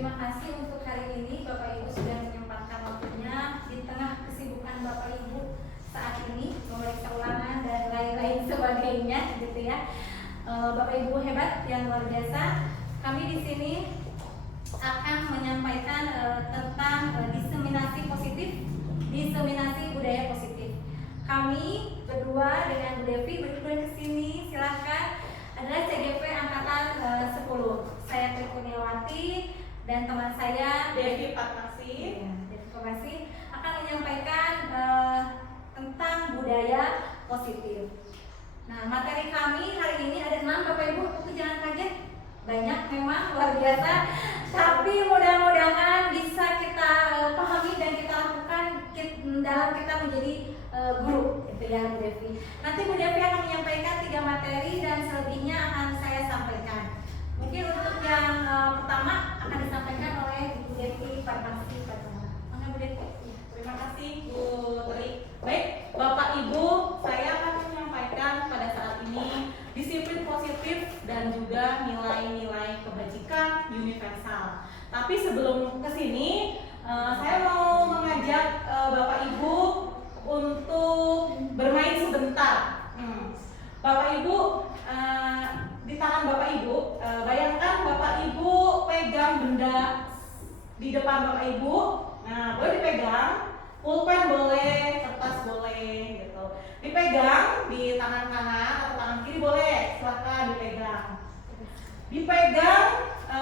Terima kasih untuk hari ini Bapak Ibu sudah menyempatkan waktunya di tengah kesibukan Bapak Ibu saat ini memeriksa ulangan dan lain-lain sebagainya, gitu ya. Bapak Ibu hebat yang luar biasa. Kami di sini akan menyampaikan tentang diseminasi positif, diseminasi budaya positif. Kami berdua dengan Bu Devi berdua ke sini, silahkan. Adalah CGP angkatan 10. Saya Tri Kurniawati dan teman saya Devi Fatmasi. Devi Fatmasi akan menyampaikan tentang budaya positif. Nah, materi kami hari ini ada 6 Bapak Ibu, itu jangan kaget. Banyak memang, luar biasa. Tapi mudah-mudahan bisa kita pahami dan kita lakukan dalam kita menjadi guru, gitu ya Bu Devi. Nanti Bu Devi akan menyampaikan 3 materi dan selebihnya akan saya sampaikan. Mungkin untuk yang pertama akan disampaikan oleh Bu Devi Fatmasi. Mana Bu Devi? Ya, terima kasih Bu Tri. Baik, Bapak Ibu, saya akan menyampaikan pada saat ini disiplin positif dan juga nilai-nilai kebajikan universal. Tapi sebelum ke sini, saya mau mengajak Bapak Ibu untuk bermain sebentar. Bapak Ibu, di tangan Bapak Ibu, bayangkan Bapak Ibu pegang benda di depan Bapak Ibu. Nah, boleh dipegang, pulpen boleh, kertas boleh, gitu. Dipegang di tangan kanan atau tangan kiri boleh, silakan dipegang. Dipegang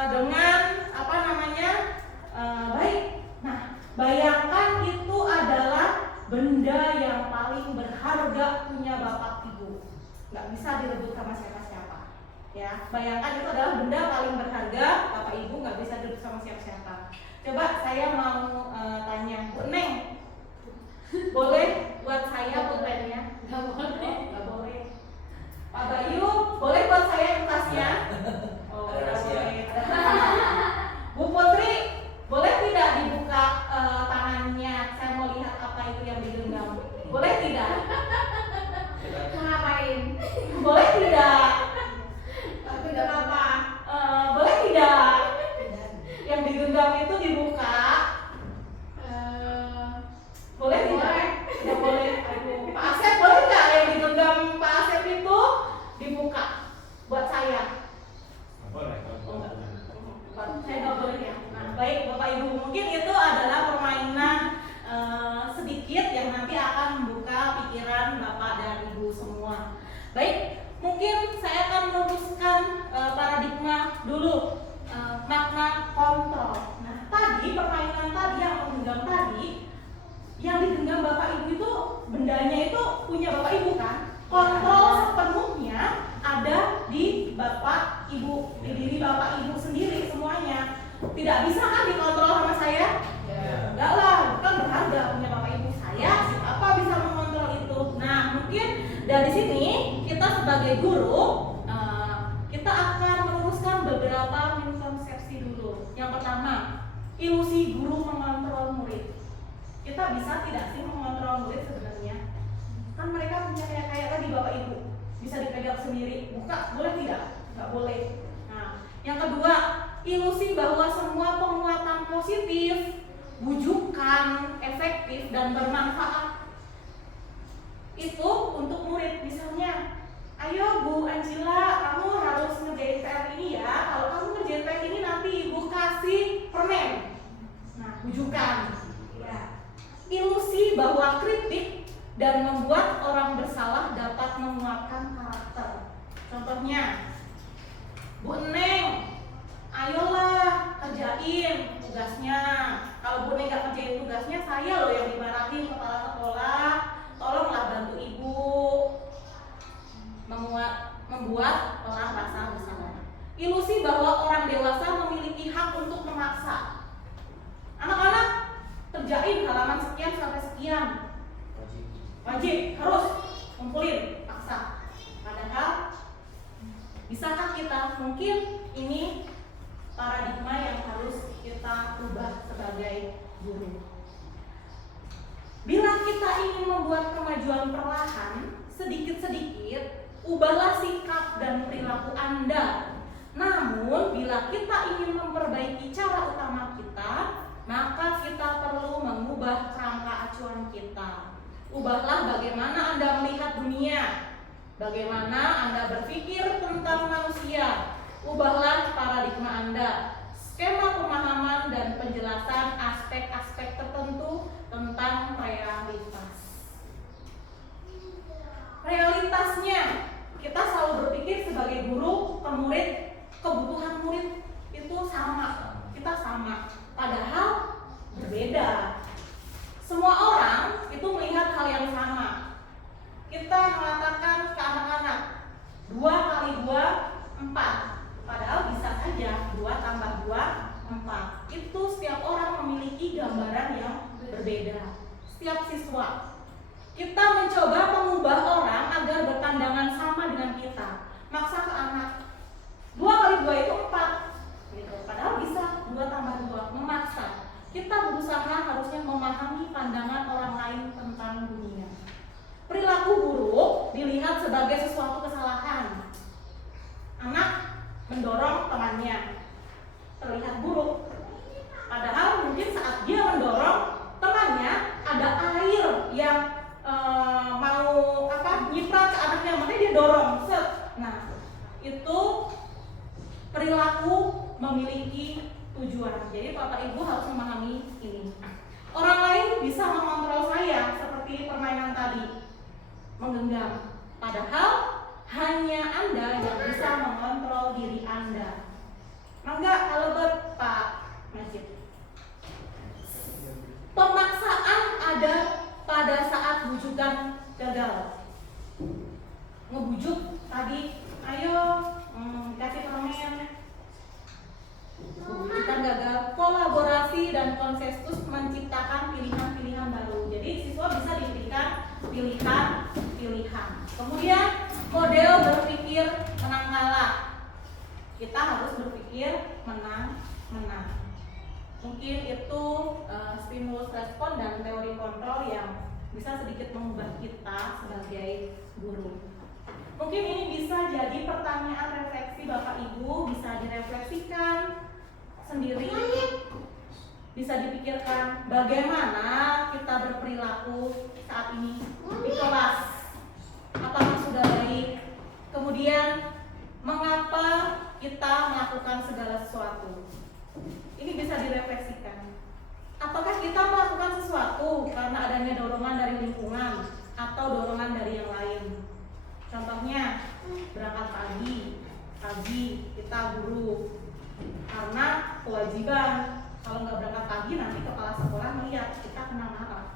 dengan apa namanya? Baik. Nah, bayangkan itu adalah benda yang paling berharga punya Bapak Ibu. Nggak bisa direbut sama siapa-siapa. Ya, bayangkan itu adalah benda paling berharga Bapak Ibu, nggak bisa direbut sama siapa-siapa. Coba saya mau tanya, Bu Neng, boleh buat saya pulpennya? Nggak boleh. Nggak boleh. Pak Bayu, boleh buat saya kertasnya? Oh, nggak boleh. Bu Putri, boleh tidak dibuka tangannya? Saya mau lihat apa itu yang digenggam. Boleh tidak? Mau ngapain? Boleh tidak? Tidak apa. Boleh tidak? Yang digenggam itu dibuka. Boleh tidak? Tidak boleh. Aduh, Pak Asep boleh nggak yang digenggam Pak Asep itu dibuka buat saya? Boleh. Saya nggak boleh ya. Nah, baik Bapak Ibu, mungkin itu adalah permainan sedikit yang nanti akan membuka pikiran Bapak dan Ibu semua. Baik, mungkin saya akan meluruskan paradigma dulu, makna kontrol. Nah, tadi permainan tadi yang menggenggam tadi, yang digenggam Bapak Ibu itu bendanya itu punya Bapak Ibu kan? Kontrol sepenuhnya ada di Bapak Ibu, di diri Bapak Ibu sendiri semuanya. Tidak bisa kan dikontrol sama saya? Ya. Enggak lah, kan berharga punya Bapak Ibu saya. Siapa bisa mengontrol itu? Nah, mungkin dari sini kita sebagai guru kita akan meluruskan beberapa miskonsepsi dulu. Yang pertama, ilusi guru mengontrol murid. Kita bisa tidak sih mengontrol murid sebenarnya? Kan mereka punya kayak tadi Bapak Ibu, bisa dipegang sendiri, buka boleh tidak? Nggak boleh. Nah, yang kedua, ilusi bahwa semua penguatan positif, bujukan, efektif dan bermanfaat itu untuk murid. Misalnya, ayo Bu Angela, kamu harus ngerjain PR ini ya. Kalau kamu ngerjain PR ini nanti Ibu kasih permen. Nah, bujukan. Ya. Ilusi bahwa kritik dan membuat orang bersalah dapat menguatkan karakter. Contohnya, Bu Neng, ayolah kerjain tugasnya. Kalau Bu Neng nggak kerjain tugasnya, saya loh yang dimarahin kepala sekolah. Tolonglah bantu Ibu. Membuat orang merasa bersalah. Ilusi bahwa orang dewasa memiliki hak untuk memaksa. Anak-anak, kerjain halaman sekian sampai sekian. Wajib, harus kumpulin, paksa. Padahal bisakah kita? Mungkin ini paradigma yang harus kita ubah sebagai guru. Bila kita ingin membuat kemajuan perlahan, sedikit-sedikit, ubahlah sikap dan perilaku Anda. Namun, bila kita ingin memperbaiki cara utama acuan kita. Ubahlah bagaimana Anda melihat dunia, bagaimana Anda berpikir tentang manusia. Ubahlah paradigma Anda, skema pemahaman dan penjelasan aspek-aspek tertentu tentang realitas. Realitasnya, kita selalu berpikir sebagai guru ke murid, kebutuhan murid itu sama, kita sama, padahal berbeda. Semua orang itu melihat hal yang sama. Kita mengatakan ke anak-anak 2 kali 2 4, padahal bisa saja 2 tambah 2 4. Itu setiap orang memiliki gambaran yang berbeda. Setiap siswa, kita mencoba mengubah orang agar berpandangan sama dengan kita. Maksa ke anak 2 kali 2 itu 4 gitu. Padahal bisa 2 tambah 2, memaksa. Kita berusaha harusnya memahami pandangan orang lain tentang dunia. Perilaku buruk dilihat sebagai sesuatu kesalahan. Anak mendorong temannya, terlihat buruk. Padahal mungkin saat dia mendorong temannya, ada air yang mau nyiprat ke anaknya, makanya dia dorong. Nah, itu perilaku memiliki tujuan. Jadi Bapak Ibu harus memahami ini. Orang lain bisa mengontrol saya seperti permainan tadi, menggenggam. Padahal hanya Anda yang bisa mengontrol diri Anda. Mangga kalebet Pak Majid. Pemaksaan ada pada saat bujukan gagal. Ngebujuk tadi, ayo kasih permen. Bukan gagal. Kolaborasi dan konsensus menciptakan pilihan-pilihan baru. Jadi siswa bisa diberikan pilihan. Kemudian model berpikir menang kalah. Kita harus berpikir menang. Mungkin itu stimulus respon dan teori kontrol yang bisa sedikit mengubah kita sebagai guru. Mungkin ini bisa jadi pertanyaan refleksi Bapak Ibu, bisa direfleksikan sendiri, bisa dipikirkan bagaimana kita berperilaku saat ini di kelas, apakah sudah baik, kemudian mengapa kita melakukan segala sesuatu. Ini bisa direfleksikan. Apakah kita melakukan sesuatu karena adanya dorongan dari lingkungan atau dorongan dari yang lain? Contohnya, berangkat pagi kita guru karena kewajiban. Kalau nggak berangkat pagi nanti kepala sekolah melihat kita kena marah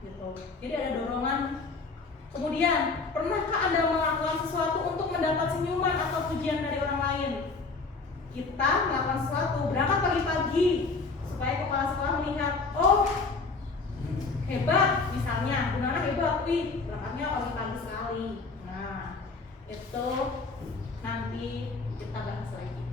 gitu. Jadi ada dorongan. Kemudian, pernahkah Anda melakukan sesuatu untuk mendapat senyuman atau pujian dari orang lain? Kita melakukan sesuatu, berangkat pagi-pagi supaya kepala sekolah melihat, oh hebat, misalnya Gunana hebat, wih berangkatnya pagi-pagi sekali. Nah, itu nanti kita bahas lagi.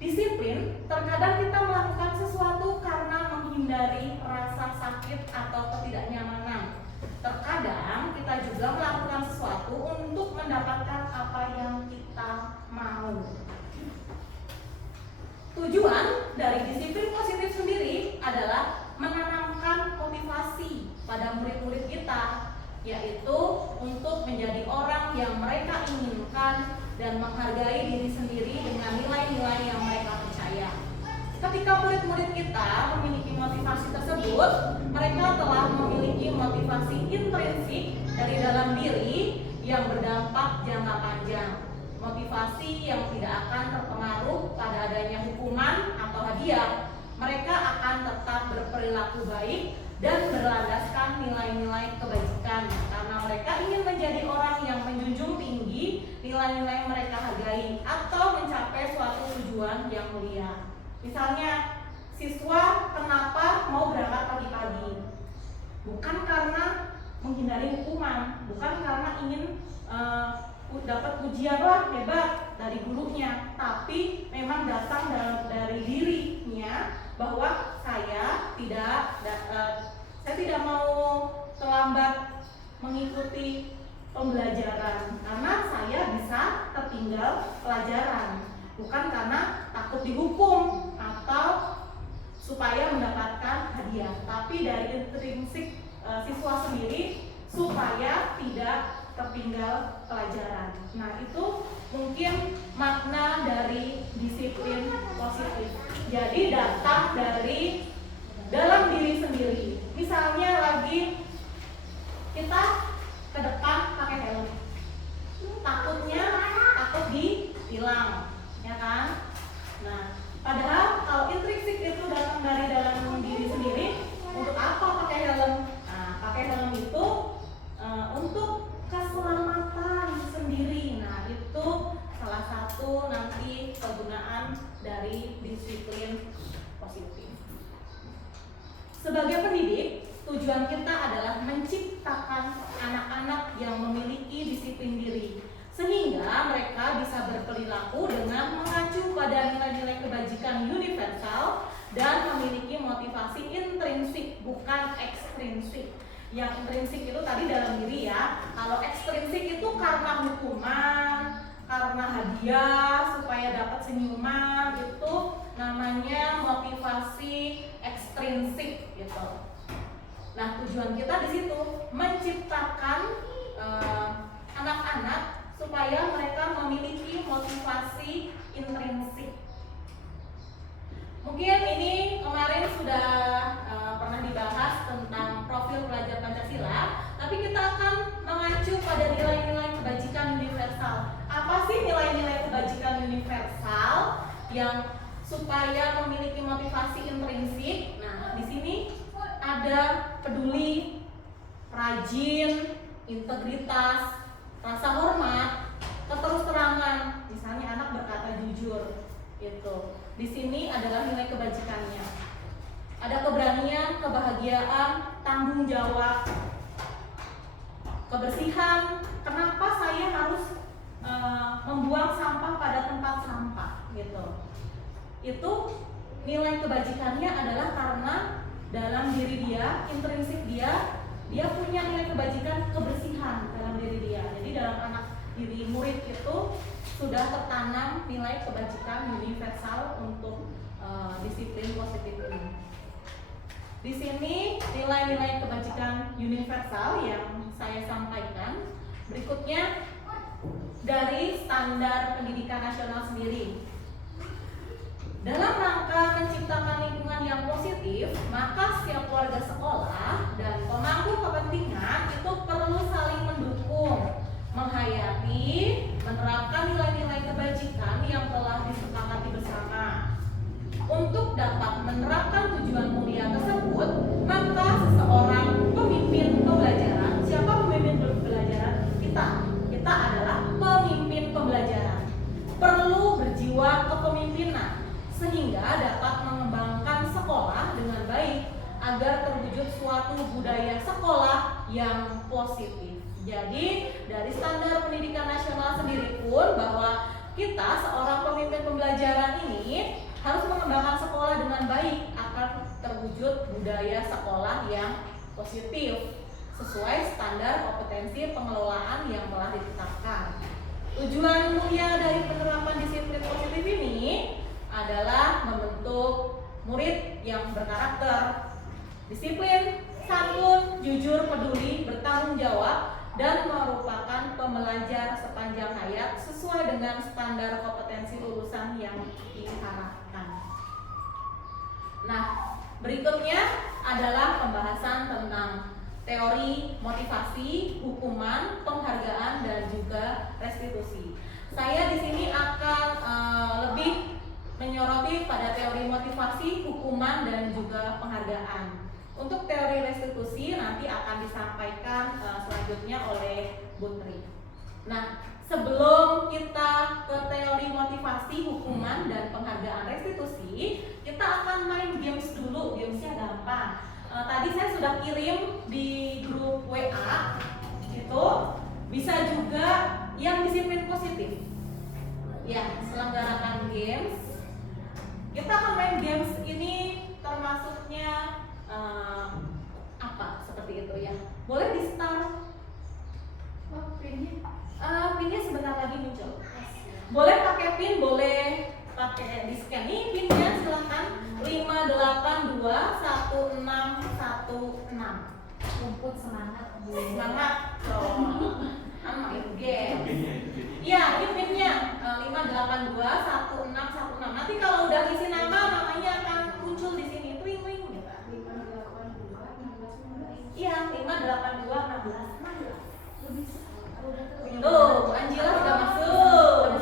Disiplin, terkadang kita melakukan sesuatu karena menghindari rasa sakit atau ketidaknyamanan. Terkadang kita juga melakukan sesuatu untuk mendapatkan apa yang kita mau. Tujuan dari disiplin positif sendiri adalah menanamkan motivasi pada murid-murid kita, yaitu untuk menjadi orang yang mereka inginkan dan menghargai diri sendiri dengan nilai-nilai yang mereka percaya. Ketika murid-murid kita memiliki motivasi tersebut, mereka telah memiliki motivasi intrinsik dari dalam diri yang berdampak jangka panjang. Motivasi yang tidak akan terpengaruh pada adanya hukuman atau hadiah. Mereka akan tetap berperilaku baik dan berlandaskan nilai-nilai kebajikan karena mereka ingin menjadi orang yang menjunjung tinggi nilai-nilai mereka hargai atau mencapai suatu tujuan yang mulia. Misalnya, siswa kenapa mau berangkat pagi-pagi? Bukan karena menghindari hukuman, bukan karena ingin dapat pujian wah hebat dari gurunya, tapi memang datang dari dirinya bahwa saya tidak mau terlambat mengikuti pembelajaran karena saya bisa tertinggal pelajaran, bukan karena takut dihukum atau supaya mendapatkan hadiah, tapi dari intrinsik siswa sendiri supaya tidak tertinggal pelajaran. Nah, itu mungkin makna dari disiplin positif. Jadi datang dari dalam diri sendiri. Misalnya lagi kita ke depan pakai helm, takut ditilang, ya kan? Nah, padahal kalau intrinsik itu datang dari dalam diri sendiri. Untuk apa pakai helm? Nah, pakai helm itu untuk keselamatan sendiri. Nah, itu salah satu nanti kegunaan dari disiplin positif. Sebagai pendidik, tujuan kita adalah menciptakan anak-anak yang memiliki disiplin diri, sehingga mereka bisa berperilaku dengan mengacu pada nilai-nilai kebajikan universal dan memiliki motivasi intrinsik, bukan ekstrinsik. Yang intrinsik itu tadi dalam diri ya. Kalau ekstrinsik itu karena hukuman, karena hadiah supaya dapat senyuman, itu namanya motivasi ekstrinsik gitu. Nah, tujuan kita di situ menciptakan anak-anak supaya mereka memiliki motivasi intrinsik. Mungkin ini kemarin sudah pernah dibahas tentang profil pelajar Pancasila, tapi kita akan mengacu pada nilai-nilai kebajikan universal. Apa sih nilai-nilai kebajikan universal yang supaya memiliki motivasi intrinsik? Nah, di sini ada peduli, rajin, integritas, rasa hormat, keterus-terangan. Misalnya anak berkata jujur, gitu. Di sini adalah nilai kebajikannya. Ada keberanian, kebahagiaan, tanggung jawab, kebersihan. Kenapa saya harus membuang sampah pada tempat sampah, gitu. Itu nilai kebajikannya adalah karena dalam diri dia, intrinsik dia punya nilai kebajikan kebersihan dalam diri dia. Jadi dalam anak diri murid itu sudah tertanam nilai kebajikan universal untuk disiplin positif ini. Di sini nilai-nilai kebajikan universal yang saya sampaikan. Berikutnya dari standar pendidikan nasional sendiri. Dalam rangka menciptakan lingkungan yang positif, maka setiap keluarga sekolah dan pemangku kepentingan itu perlu saling mendukung, menghayati, menerapkan nilai-nilai kebajikan yang telah disepakati bersama. Untuk dapat menerapkan tujuan mulia tersebut, maka seseorang pemimpin pembelajaran, siapa pemimpin pembelajaran? Kita adalah pemimpin pembelajaran. Perlu berjiwa kepemimpinan sehingga dapat mengembangkan sekolah dengan baik agar terwujud suatu budaya sekolah yang positif. Jadi dari standar pendidikan nasional sendiri pun bahwa kita seorang pemimpin pembelajaran ini harus mengembangkan sekolah dengan baik agar terwujud budaya sekolah yang positif sesuai standar kompetensi pengelolaan yang telah ditetapkan. Tujuan mulia dari penerapan disiplin positif ini adalah membentuk murid yang berkarakter, disiplin, santun, jujur, peduli, bertanggung jawab, dan merupakan pembelajar sepanjang hayat sesuai dengan standar kompetensi lulusan yang diharapkan. Nah, berikutnya adalah pembahasan tentang teori motivasi, hukuman, penghargaan, dan juga restitusi. Saya di sini akan lebih menyoroti pada teori motivasi, hukuman, dan juga penghargaan. Untuk teori restitusi nanti akan disampaikan selanjutnya oleh Bu Tri. Nah, sebelum kita ke teori motivasi, hukuman, dan penghargaan restitusi, kita akan main games dulu. Gamesnya gampang. Tadi saya sudah kirim di grup WA. Itu bisa juga yang disiplin positif. Ya, selenggarakan games. Kita akan main games ini termasuknya apa seperti itu ya. Boleh di start. Pinnya sebentar lagi muncul. Boleh pakai pin, boleh pakai di scan. Ini pinnya silakan 58 1616. Rumput semangat. Semangat dong. Main game. Iya, ini pinnya 5821616. Nanti kalau udah isi nama, namanya akan muncul di sini. Twing twing gitu. 582 16 Iya, 58216. lebih Tuh, Bu Anjila sudah masuk.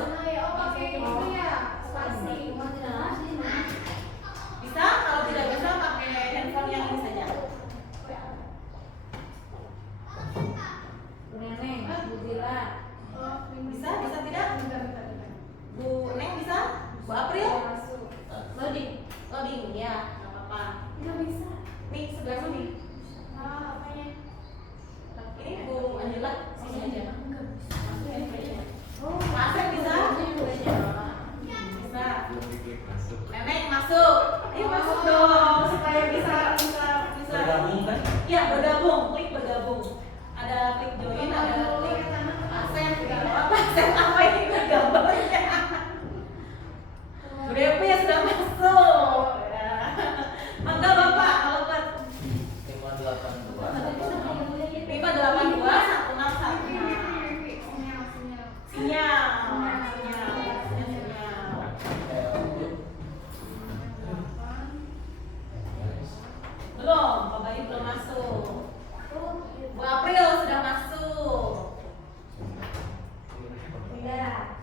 Bisa? Kalau tidak bisa pakai handphone yang ini saja. Bu Neneng, Bu Dila. Bisa? Bisa tidak? Bu Neng bisa? Bu April? Masuk. Loading. Loading, ya, nggak apa-apa. Nggak bisa. Nih, sebelah sini. Ini Bu Anjila, sini aja. Oh, Pak Asep bisa? Bisa. Nenek masuk. Ayo masuk dong supaya bisa. Bergabung kan? Iya, bergabung. Klik bergabung. Ada klik join, ada klik Asep. Asep apa ini gambarnya? Bu Devi sudah masuk. Ya. Mangga Bapak, kalau buat 582. 5821616. Sinyal. Belum, Pak Bayu belum masuk. Bu April sudah masuk. Iya.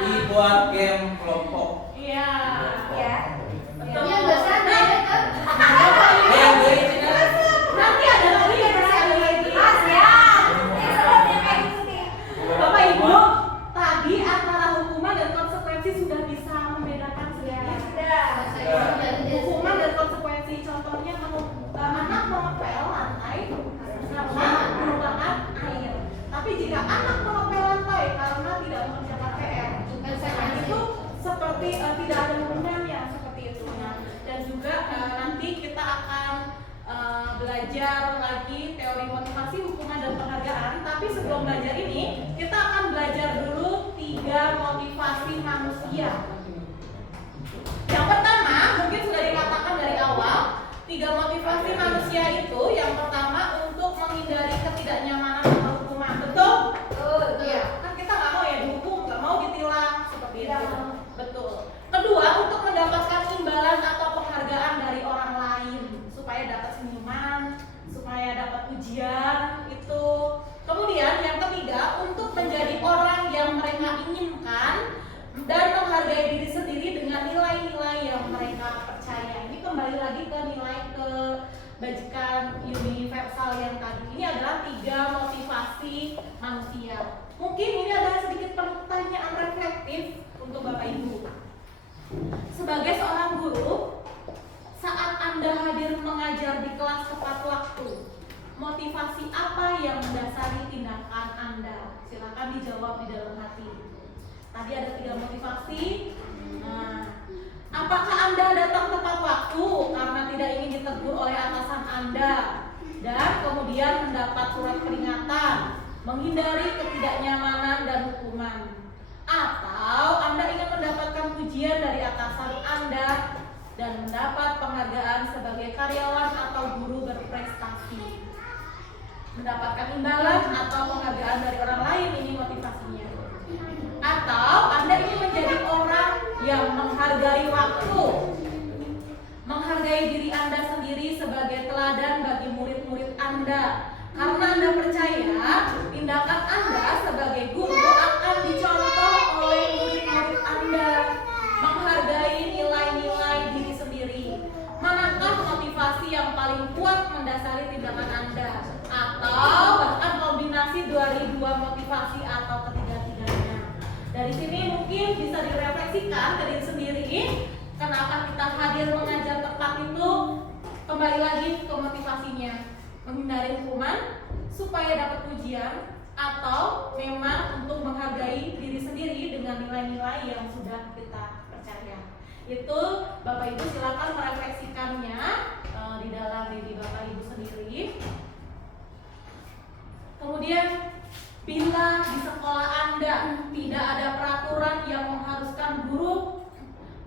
Dibuat game kelompok. Iya. Ya. Betul. Yang dosa kan? Nanti ada lagi ya, masih ada lagi. Bapak Ibu, tadi antara hukuman dan konsekuensi sudah bisa membedakan sedikit. Hukuman dan konsekuensi, contohnya anak mengepel lantai karena merupakan air. Tapi jika anak mengepel lantai karena tidak mengerjakan PR, itu seperti tidak ada hukumannya seperti itu. Dan juga nanti kita akan belajar lagi teori motivasi, hukuman dan penghargaan. Tapi sebelum belajar ini, kita akan belajar dulu 3 motivasi manusia. Yang pertama, mungkin sudah dikatakan dari awal, 3 motivasi manusia itu yang pertama untuk menghindari ketidaknyamanan atau hukuman. Betul? Iya. Kan kita nggak mau ya dihukum, nggak mau ditilang seperti itu. Betul. Kedua, untuk mendapatkan imbalan atau penghargaan dari orang lain supaya dapat senyuman, supaya dapat pujian itu. Kemudian yang ketiga, untuk menjadi orang yang mereka inginkan dan menghargai diri sendiri dengan nilai-nilai yang mereka percaya. Ini kembali lagi ke nilai kebajikan universal yang tadi. Ini adalah 3 motivasi manusia. Mungkin ini adalah sedikit pertanyaan reflektif untuk Bapak Ibu. Sebagai seorang guru, saat Anda hadir mengajar di kelas tepat waktu, motivasi apa yang mendasari tindakan Anda? Silakan dijawab di dalam hati. Tadi ada 3 motivasi. Nah, apakah Anda datang tepat waktu karena tidak ingin ditegur oleh atasan Anda dan kemudian mendapat surat peringatan, menghindari ketidaknyamanan dan hukuman? Atau Anda ingin mendapatkan pujian dari atasan Anda dan mendapat penghargaan sebagai karyawan atau guru berprestasi? Mendapatkan imbalan atau penghargaan dari orang lain, ini motivasinya. Atau Anda ingin menjadi orang yang menghargai waktu, menghargai diri Anda sendiri sebagai teladan bagi murid-murid Anda, karena Anda percaya tindakan Anda sebagai guru akan dicontoh oleh murid-murid Anda, menghargai nilai-nilai diri sendiri. Manakah motivasi yang paling kuat mendasari tindakan Anda? Atau bahkan kombinasi dari 2 motivasi atau ketiga-tiganya? Dari sini mungkin bisa direfleksikan ke diri sendiri. Kenapa kita hadir mengajar tepat itu? Kembali lagi ke motivasinya, menghindari hukuman supaya dapat pujian, atau memang untuk menghargai diri sendiri dengan nilai-nilai yang sudah kita percaya. Itu Bapak Ibu silakan merefleksikannya di dalam diri Bapak Ibu sendiri. Kemudian, bila di sekolah Anda tidak ada peraturan yang mengharuskan guru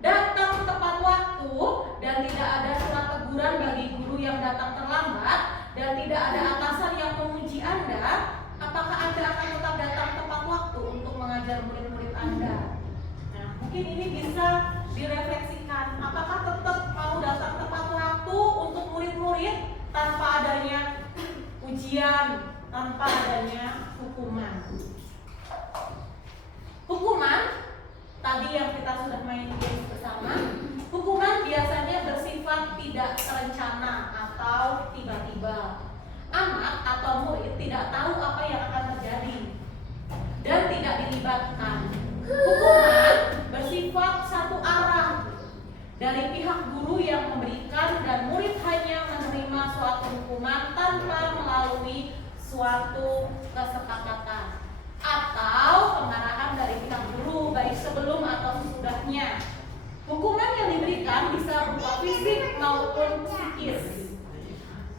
datang tepat waktu dan tidak ada surat teguran bagi guru yang datang terlambat dan tidak ada atasan yang memuji Anda, apakah Anda akan tetap datang tepat waktu untuk mengajar murid-murid Anda? Nah, mungkin ini bisa direfleksikan. Apakah tetap mau datang tepat waktu untuk murid-murid tanpa adanya ujian, tanpa adanya hukuman? Hukuman tadi yang kita sudah main game bersama, hukuman biasanya bersifat tidak terencana atau tiba-tiba. Anak atau murid tidak tahu apa yang akan terjadi dan tidak dilibatkan. Hukuman bersifat satu arah dari pihak guru yang memberikan, dan murid hanya menerima suatu hukuman tanpa melalui suatu kesepakatan atau pengarahan dari pihak guru, baik sebelum atau sesudahnya. Hukuman yang diberikan bisa berupa fisik maupun psikis.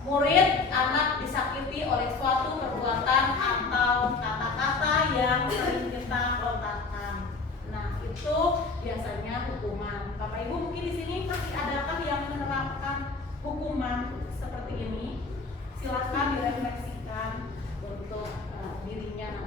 Murid, anak disakiti oleh suatu perbuatan atau kata-kata yang sering kita lontarkan. Nah, itu biasanya hukuman. Bapak Ibu mungkin di sini masih adakah yang menerapkan hukuman seperti ini? Silakan direfleksikan untuk dirinya.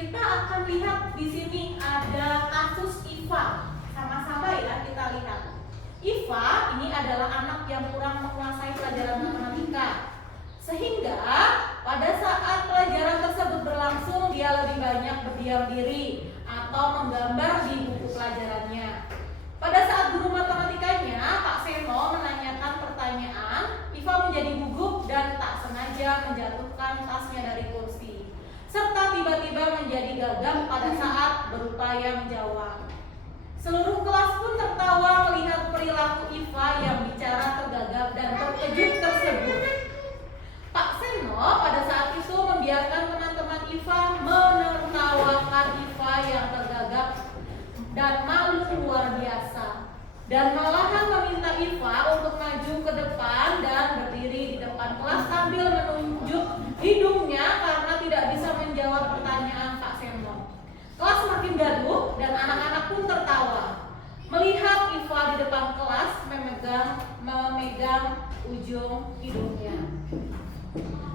kita akan lihat di sini ada kasus Iva. Sama-sama ya kita lihat. Iva ini adalah anak yang kurang menguasai pelajaran matematika. Sehingga pada saat pelajaran tersebut berlangsung, dia lebih banyak berdiam diri atau menggambar di buku pelajarannya. Pada saat guru matematikanya, Pak Seno, menanyakan pertanyaan, Iva menjadi gugup dan tak sengaja menjatuhkan tasnya dari kursi, serta tiba-tiba menjadi gagap pada saat berupaya menjawab. Seluruh kelas pun tertawa melihat perilaku Iva yang bicara tergagap dan terkejut tersebut. Pak Seno pada saat itu membiarkan teman-teman Iva menertawakan Iva yang tergagap dan malu luar biasa, dan malahan meminta Iva untuk maju ke depan dan berdiri di depan kelas sambil menunjuk hidungnya karena tidak bisa menjawab pertanyaan Pak Seno. Kelas makin gaduh dan anak-anak pun tertawa melihat Iva di depan kelas memegang ujung hidungnya.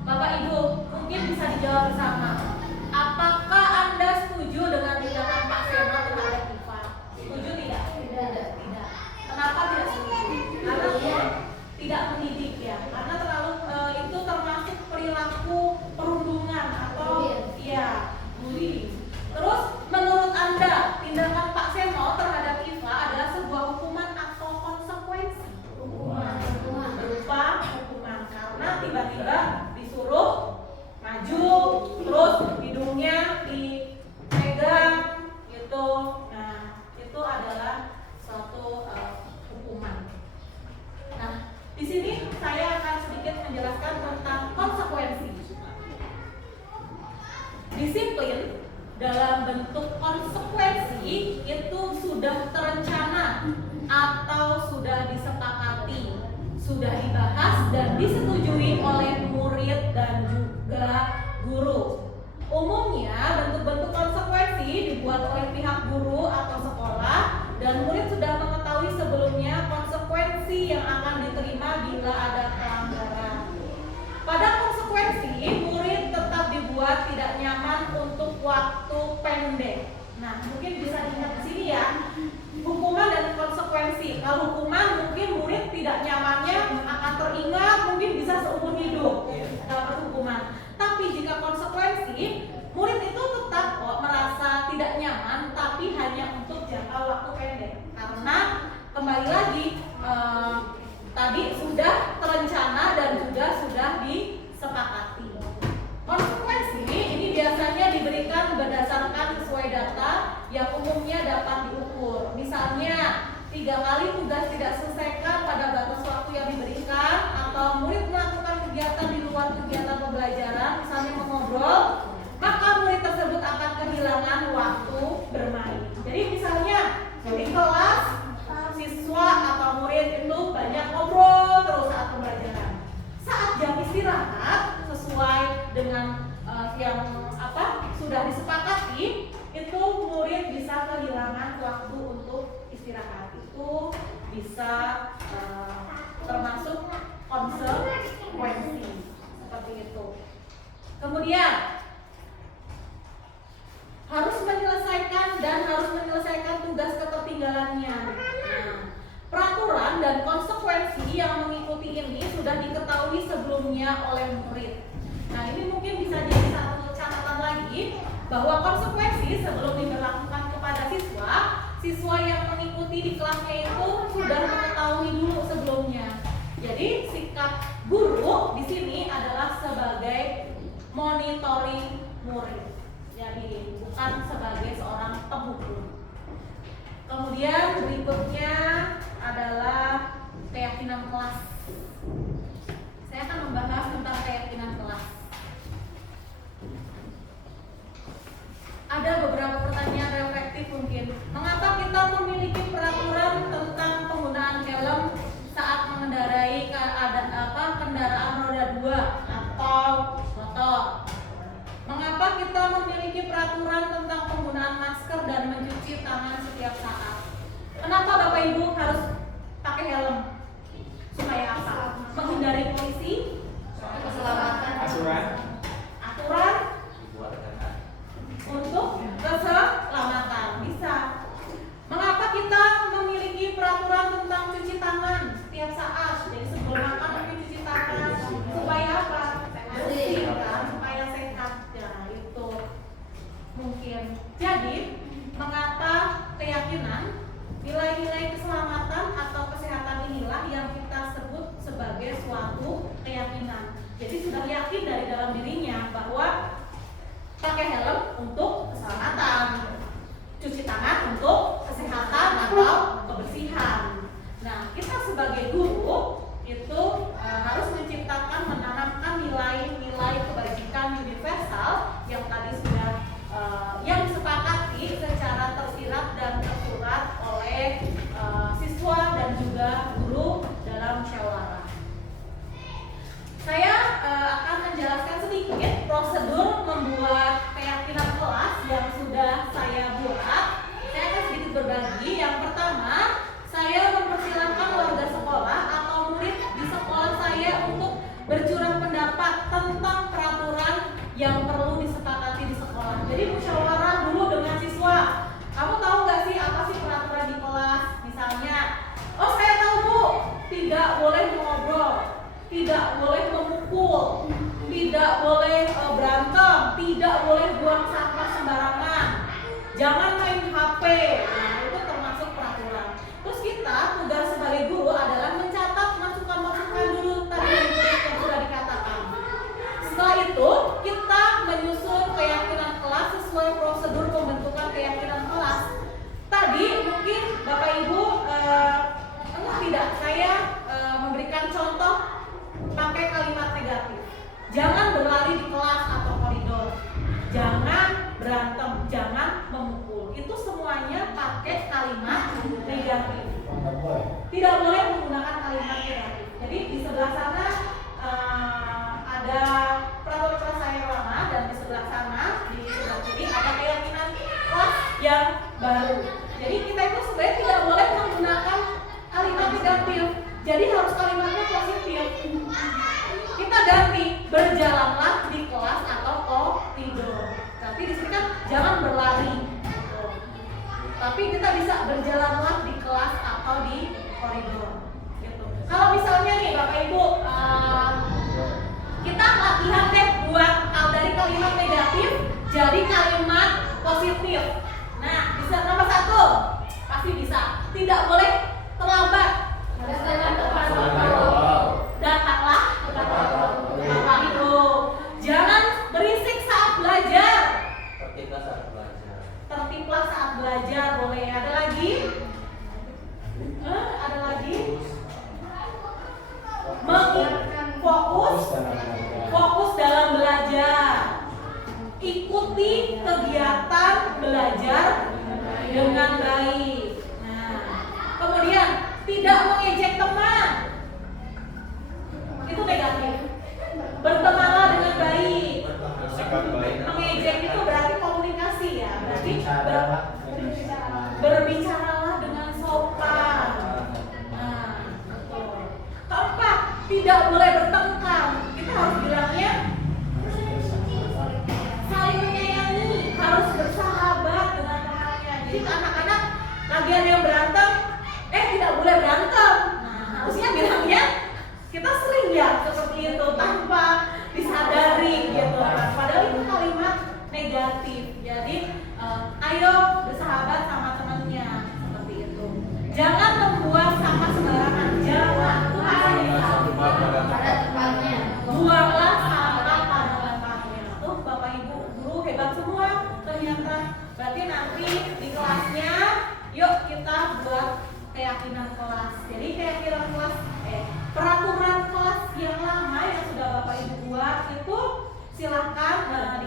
Bapak Ibu, mungkin bisa dijawab bersama. Apakah Anda setuju dengan tindakan Pak Seno terhadap Iva? Setuju tidak? Tidak. Kenapa tidak setuju? Karena tidak mendidik ya. Karena terlalu itu termasuk perilaku perundungan atau bullying. Terus menurut Anda tindakan Pak Seno terhadap Iva adalah sebuah hukuman atau konsekuensi? Hukuman. Berupa hukuman karena tiba-tiba disuruh maju, terus hidungnya dipegang gitu. Nah, itu adalah suatu hukuman. Nah, di sini saya akan sedikit menjelaskan tentang konsekuensi. Disiplin dalam bentuk konsekuensi itu sudah terencana atau sudah disepakati, sudah dibahas dan disetujui oleh murid dan juga guru. Umumnya bentuk-bentuk konsekuensi dibuat oleh pihak guru atau sekolah dan murid sudah mengetahui sebelumnya konsekuensi yang akan diterima bila ada pelanggaran. Pada konsekuensi, murid tetap dibuat tidak nyaman untuk waktu pendek. Nah, mungkin bisa diingat di sini ya, hukuman dan konsekuensi. Kalau hukuman mungkin murid tidak nyamannya akan teringat mungkin bisa seumur hidup dapat hukuman. Tapi jika konsekuensi, murid itu tetap kok merasa tidak nyaman, tapi hanya untuk jangka waktu pendek. Karena kembali lagi tadi sudah terencana dan juga sudah disepakati. Konsekuensi ini biasanya diberikan berdasarkan sesuai data yang umumnya dapat diukur. Misalnya 3 kali tugas tidak selesaikan pada batas waktu yang diberikan, atau murid melakukan kegiatan di luar kegiatan pembelajaran, misalnya mengobrol, maka murid tersebut akan kehilangan waktu bermain. Jadi misalnya di kelas siswa atau murid itu banyak ngobrol terus saat pembelajaran. Saat jam istirahat sesuai dengan yang sudah disepakati, itu murid bisa kehilangan waktu untuk istirahat. Itu bisa termasuk konsekuensi seperti itu. Kemudian harus menyelesaikan tugas ketertinggalannya. Nah, peraturan dan konsekuensi yang mengikuti ini sudah diketahui sebelumnya oleh murid. Nah, ini mungkin bisa jadi satu catatan lagi bahwa konsekuensi sebelum diberlakukan kepada siswa yang mengikuti di kelasnya itu sudah mengetahui dulu sebelumnya. Jadi sikap guru di sini adalah sebagai monitoring murid. Jadi bukan sebagai seorang penghukum. Kemudian berikutnya adalah keyakinan kelas. Saya akan membahas tentang keyakinan kelas. Ada beberapa pertanyaan reflektif mungkin. Mengapa kita memiliki peraturan tentang penggunaan helm saat mengendarai kendaraan roda 2 atau motor? Mengapa kita memiliki peraturan tentang penggunaan masker dan mencuci tangan setiap saat? Kenapa Bapak Ibu harus pakai helm? Supaya apa? Menghindari polisi? Keselamatan? Aturan? Untuk yang perlu disepakati di sekolah. Jadi musyawarah dulu dengan siswa. Kamu tahu nggak sih apa sih peraturan di kelas? Misalnya, oh saya tahu Bu, tidak boleh mengobrol, tidak boleh memukul, tidak boleh berantem, tidak boleh buang sampah sembarangan, jangan main HP. Nah itu termasuk peraturan. Terus kita tugas sebagai guru adalah mencatat masukan-masukan dulu tadi yang sudah dikatakan. Setelah itu kita menyusun keyakinan kelas sesuai prosedur pembentukan keyakinan kelas. Tadi mungkin Bapak Ibu tidak saya memberikan contoh pakai kalimat negatif. Jangan berlari di kelas atau koridor. Jangan berantem, jangan memukul. Itu semuanya pakai kalimat negatif. Tidak boleh menggunakan kalimat negatif. Jadi di sebelah sana ada peraturan kelas saya yang lama dan di sebelah sana di sebelah kiri ada keyakinan kelas yang baru. Jadi kita itu sebenarnya tidak boleh menggunakan kalimat negatif. Jadi harus kalimatnya positif. Kita ganti berjalanlah di kelas atau koridor. Tapi di sini kan jangan berlari. Tapi kita bisa berjalanlah di kelas atau di koridor. Gitu. Kalau misalnya nih Bapak Ibu kita latihan deh buat dari kalimat negatif jadi kalimat positif. Nah, bisa nomor 1 pasti bisa. Tidak boleh terlambat. Datanglah tepat waktu. Jangan berisik saat belajar. Tertiblah saat belajar. Boleh. Ada lagi? Ada lagi? Fokus dalam belajar. Ikuti kegiatan belajar dengan baik. Nah, kemudian tidak mengejek teman. Itu negatif. Bertemanlah dengan baik. Mengejek itu berarti komunikasi ya. Berarti berbicaralah dengan sopan. Nah, keempat, tidak boleh bertengkar. Kita harus bilangnya saling menyayangi, harus bersahabat dengan temannya. Jadi anak-anak lagi ada yang berantem, tidak boleh berantem. Nah, harusnya bilangnya kita sering ya seperti itu tanpa disadari gitu. Padahal itu kalimat negatif. Jadi ayo bersahabat sama temannya seperti itu. Jangan membuang sampah sembarangan. Jangan pada tempatnya. Buanglah sampah pada tempatnya. Tuh Bapak Ibu guru hebat semua ternyata. Berarti nanti di kelasnya yuk kita buat keyakinan kelas. Jadi keyakinan kelas peraturan kelas yang lama yang sudah Bapak Ibu buat itu silahkan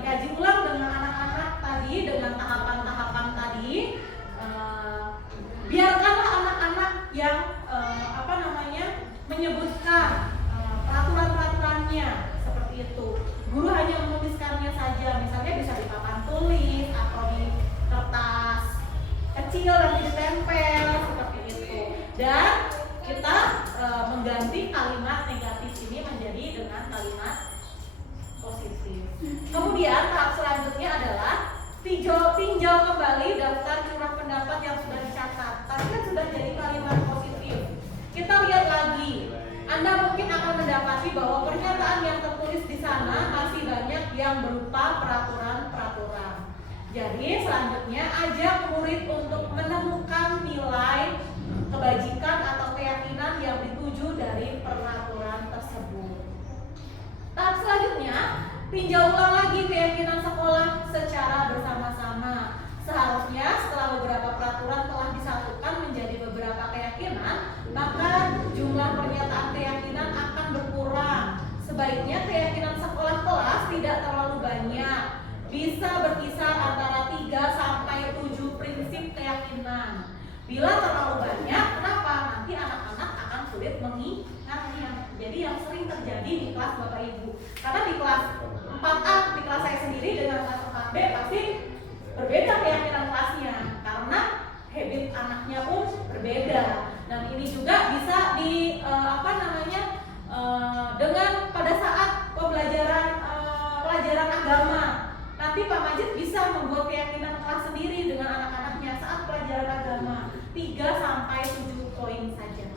dikaji ulang dengan anak-anak tadi dengan tahapan-tahapan tadi. Biarkanlah anak-anak yang menyebutkan peraturan-peraturannya seperti itu. Guru hanya menuliskannya saja, misalnya bisa di papan tulis atau di kertas kecil dan ditempel seperti itu. Dan kita mengganti kalimat negatif ini menjadi dengan kalimat positif. Kemudian tahap selanjutnya adalah tinjau kembali daftar curah pendapat yang sudah dicatat. Tadi kan sudah jadi kalimat positif. Kita lihat lagi. Anda mungkin akan mendapati bahwa pernyataan yang tertulis di sana masih banyak yang berupa peraturan-peraturan. Jadi selanjutnya ajak murid untuk menemukan nilai kebajikan atau keyakinan yang dituju dari peraturan tersebut. Tahap selanjutnya, tinjau ulang lagi keyakinan sekolah secara bersama-sama. Seharusnya setelah beberapa peraturan telah disatukan menjadi beberapa keyakinan, maka jumlah pernyataan keyakinan akan berkurang. Sebaiknya keyakinan sekolah kelas tidak terlalu banyak. Bisa berkisar antara 3 sampai 7 prinsip keyakinan. Bila terlalu banyak, kenapa? Nanti anak-anak akan sulit mengingatnya. Jadi yang sering terjadi di kelas Bapak Ibu. Karena di kelas 4A, di kelas saya sendiri dengan kelas 4B pasti berbeda keyakinan kelasnya. Karena habit anaknya pun berbeda. Dan ini juga bisa dengan pada saat pelajaran agama. nanti Pak Majid bisa membuat keyakinan kelas sendiri dengan anak-anaknya saat pelajaran agama 3 sampai 7 poin saja.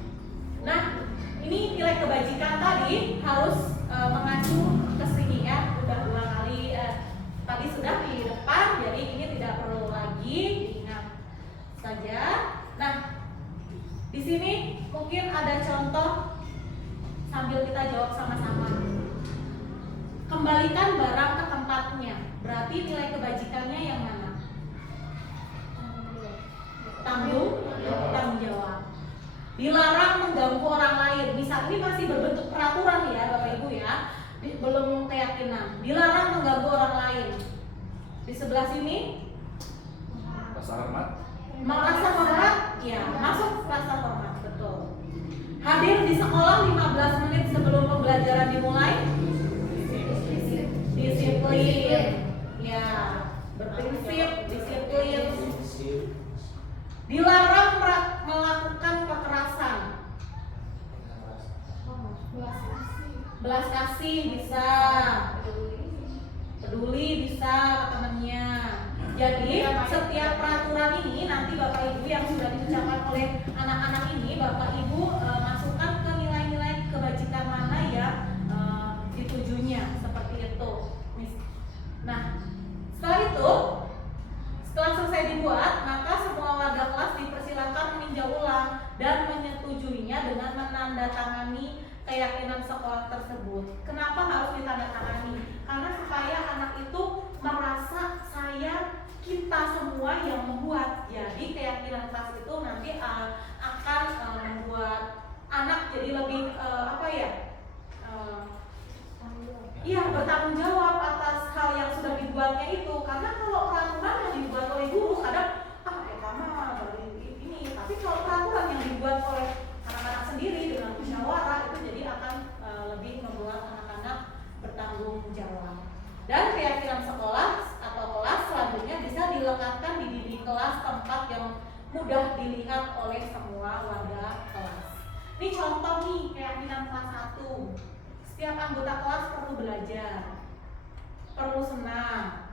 Nah, ini nilai kebajikan tadi harus mengacu ke sini ya, udah 2 kali tadi sudah di depan, jadi ini tidak perlu lagi diingat saja. Nah, di sini mungkin ada contoh sambil kita jawab sama-sama. Kembalikan barang ke tempatnya. Berarti nilai kebajikannya yang mana? Tanggung jawab. Dilarang mengganggu orang lain. Misal ini masih berbentuk peraturan ya Bapak Ibu ya, belum keyakinan. Dilarang mengganggu orang lain. Di sebelah sini Rasa hormat. merasa hormat, ya masuk rasa hormat, betul. Hadir di sekolah 15 menit sebelum pembelajaran dimulai. Disiplin, ya berprinsip, disiplin. Dilarang melakukan kekerasan. Belas kasih bisa, peduli bisa ke temannya. Jadi setiap peraturan ini nanti Bapak Ibu yang sudah diucapkan oleh anak-anak ini, Bapak Ibu masukkan ke nilai-nilai kebajikan mana yang ditujunya, seperti itu. Nah, setelah itu, setelah selesai dibuat, maka semua warga kelas dipersilakan meninjau ulang dan menyetujuinya dengan menandatangani keyakinan sekolah tersebut. Kenapa harus ditandatangani? Karena supaya anak itu merasa kita semua yang membuat. Jadi keyakinan kelas itu nanti akan membuat anak jadi lebih bertanggung jawab atas hal yang sudah dibuatnya itu. Karena kalau peraturan yang dibuat oleh guru kadang dari ini, tapi kalau peraturan yang dibuat oleh anak-anak sendiri dengan musyawarah itu jadi akan lebih membuat anak-anak bertanggung jawab. Dan keyakinan sekolah atau kelas selanjutnya bisa dilekatkan di dinding kelas, tempat yang mudah dilihat oleh semua warga kelas. Ini contoh nih keyakinan kelas 1. Setiap anggota kelas perlu belajar, perlu senang,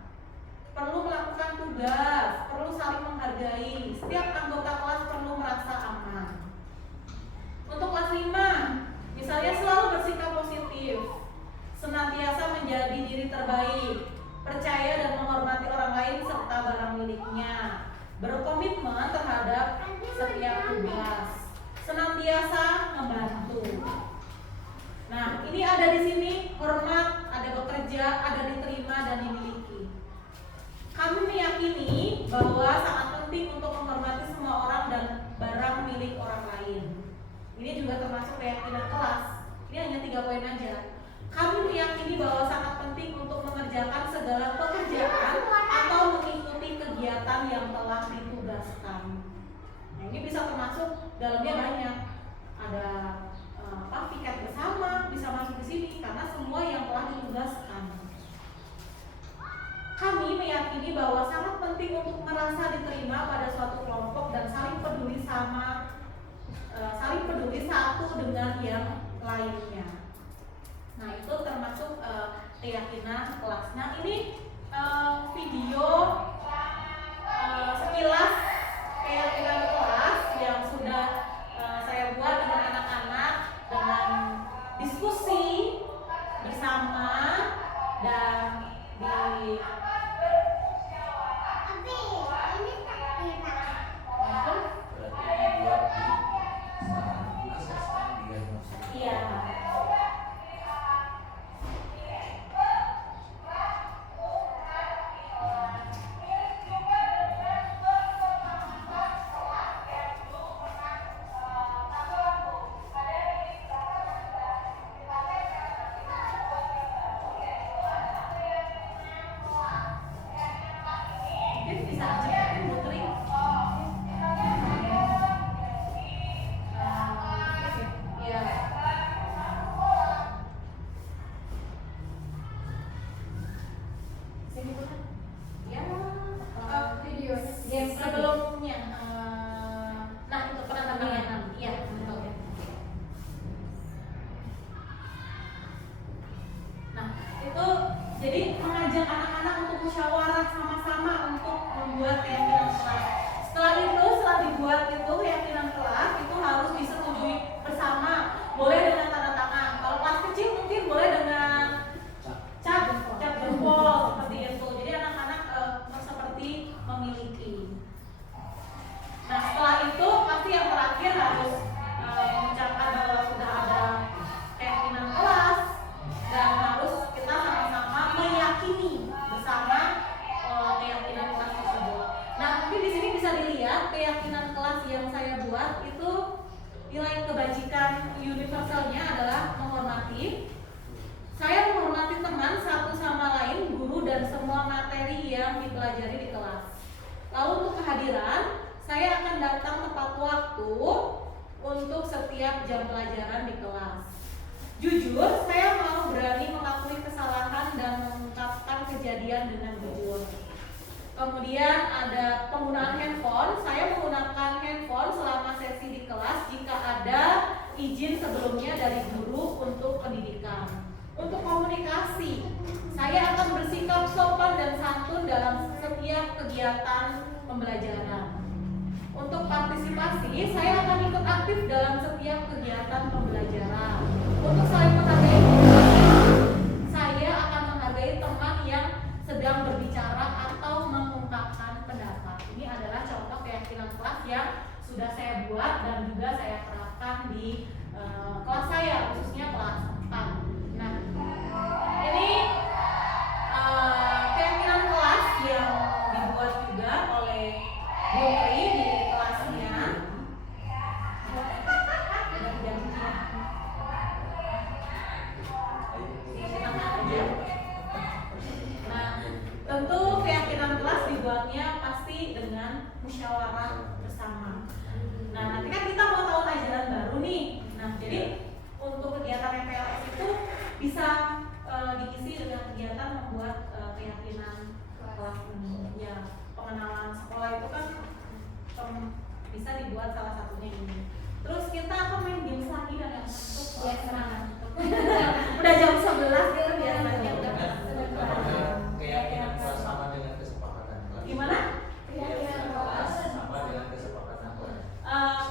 perlu melakukan tugas, perlu saling menghargai. Setiap anggota kelas perlu merasa aman. Untuk kelas 5, misalnya selalu bersikap positif, senantiasa menjadi diri terbaik, percaya dan menghormati orang lain serta barang miliknya, berkomitmen terhadap setiap tugas, senantiasa membantu. Nah, ini ada di sini hormat, ada bekerja, ada diterima dan dimiliki. Kami meyakini bahwa sangat penting untuk menghormati semua orang dan barang milik orang lain. Ini juga termasuk keyakinan kelas. Ini hanya 3 poin aja. Kami meyakini bahwa sangat penting untuk mengerjakan segala pekerjaan atau mengikuti kegiatan yang telah ditugaskan. Nah, ini bisa termasuk dalamnya banyak. Ada piket bersama bisa masuk di sini karena semua yang telah ditugaskan. Kami meyakini bahwa sangat penting untuk merasa diterima pada suatu kelompok dan saling peduli satu dengan yang lainnya. Nah, itu termasuk keyakinan kelas. Nah, ini video sekilas keyakinan kelas yang sudah saya buat dengan anak-anak dengan diskusi bersama dan di musyawarah membuat keyakinan kelas. Setelah dibuat itu keyakinan kelas itu harus disetujui bersama. Boleh dengan tanda tangan. Kalau kelas kecil mungkin boleh dengan cap jempol seperti itu. Jadi anak-anak seperti memiliki. Nah, setelah itu pasti yang terakhir harus mengucapkan bahwa sudah ada keyakinan kelas dan harus kita sama-sama meyakini bersama keyakinan kelas tersebut. Nah, mungkin di sini bisa dilihat keyakinan kelas yang saya buat itu nilai kebajikan universalnya adalah menghormati. Saya menghormati teman satu sama lain, guru dan semua materi yang dipelajari di kelas. Lalu untuk kehadiran, saya akan datang tepat waktu untuk setiap jam pelajaran di kelas. Jujur, saya mau berani mengakui kesalahan dan mengungkapkan kejadian dengan jujur. Kemudian ada penggunaan handphone. Saya menggunakan handphone selama sesi di kelas jika ada izin sebelumnya dari guru untuk pendidikan. Untuk komunikasi, saya akan bersikap sopan dan santun dalam setiap kegiatan pembelajaran. Untuk partisipasi, saya akan ikut aktif dalam setiap kegiatan pembelajaran. Untuk saling menghargai, saya akan menghargai teman yang sedang berbicara atau mengungkapkan pendapat. Ini adalah contoh keyakinan kelas yang sudah saya buat dan juga saya terapkan di kelas saya, khususnya kelas 4. Nah, ini keyakinan kelas yang dibuat juga oleh Bu Tri di kelasnya. Nah, tentu keyakinan kelas dibuatnya pasti dengan musyawarah bersama. Nah, nanti kan kita mau tahun ajaran baru nih. Nah, jadi untuk kegiatan MPLS itu bisa diisi dengan kegiatan membuat keyakinan kelas ini. Ya, pengenalan sekolah itu kan bisa dibuat salah satunya ini. Terus kita akan main games lagi dan yang untuk semangat. Udah jam 11 gitu biasanya udah keyakinan kelas sama dengan kesepakatan kelas. Gimana? Keyakinan kelas sama dengan kesepakatan kelas.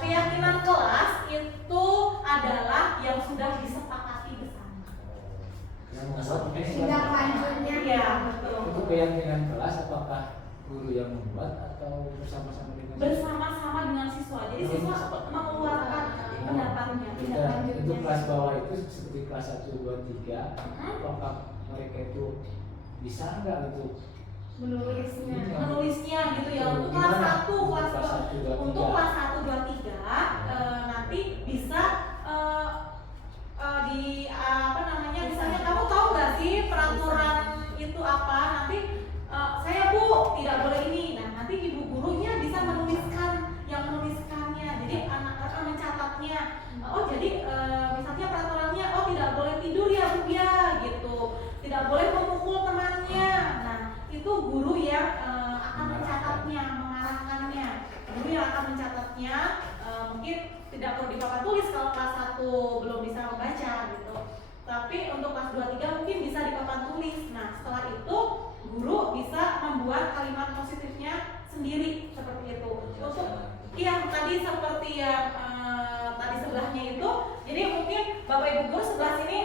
Keyakinan kelas itu adalah yang sudah disepakati bersama. Tindak lanjutnya. Iya, betul. Untuk keyakinan kelas apakah guru yang membuat atau bersama-sama dengan Bersama-sama dengan siswa. Jadi siswa mengeluarkan pendapatnya. Tindak lanjutnya. Untuk kelas bawah itu seperti kelas 1, 2, 3 apakah mereka itu bisa enggak untuk menulisnya gitu ya. Untuk kelas 1, untuk kelas 1, 2, 3 nanti bisa di apa namanya, misalnya kamu tahu nggak sih peraturan itu apa, nanti saya Bu tidak boleh ini. Nah, nanti ibu gurunya bisa menuliskannya, jadi anak-anak mencatatnya. Oh, jadi misalnya peraturannya, oh tidak boleh tidur ya Bu ya gitu, tidak boleh memukul temannya. Nah, itu guru yang akan mencatatnya, mengarahkannya. Guru yang akan mencatatnya, mungkin tidak perlu di papan tulis kalau kelas 1 belum bisa membaca gitu. Tapi untuk kelas 2, 3 mungkin bisa di papan tulis. Nah, setelah itu guru bisa membuat kalimat positifnya sendiri seperti itu. Untuk yang tadi seperti yang tadi sebelahnya itu, jadi mungkin Bapak Ibu guru sebelah sini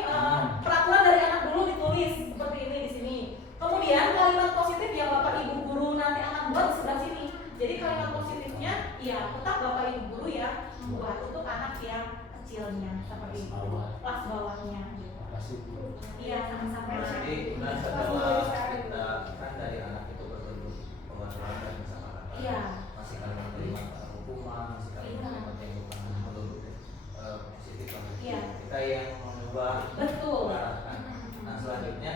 peraturan dari anak dulu ditulis seperti ini di sini. Kemudian kalimat positif yang Bapak Ibu guru nanti akan buat di sebelah sini. Jadi kalimat positifnya ya tetap Bapak Ibu guru ya membuat untuk anak yang kecilnya seperti itu, kelas bawahnya. Iya, sama-sama. Jadi benar setelah kita kan dari anak itu berbentuk pengaturan dan kesepakatan. Iya. Masih kalian menerima hukuman, masih kalian menerima yang bukan menurut positif. Iya. Kita yang mengubah. Betul. Mengarahkan. Nah, selanjutnya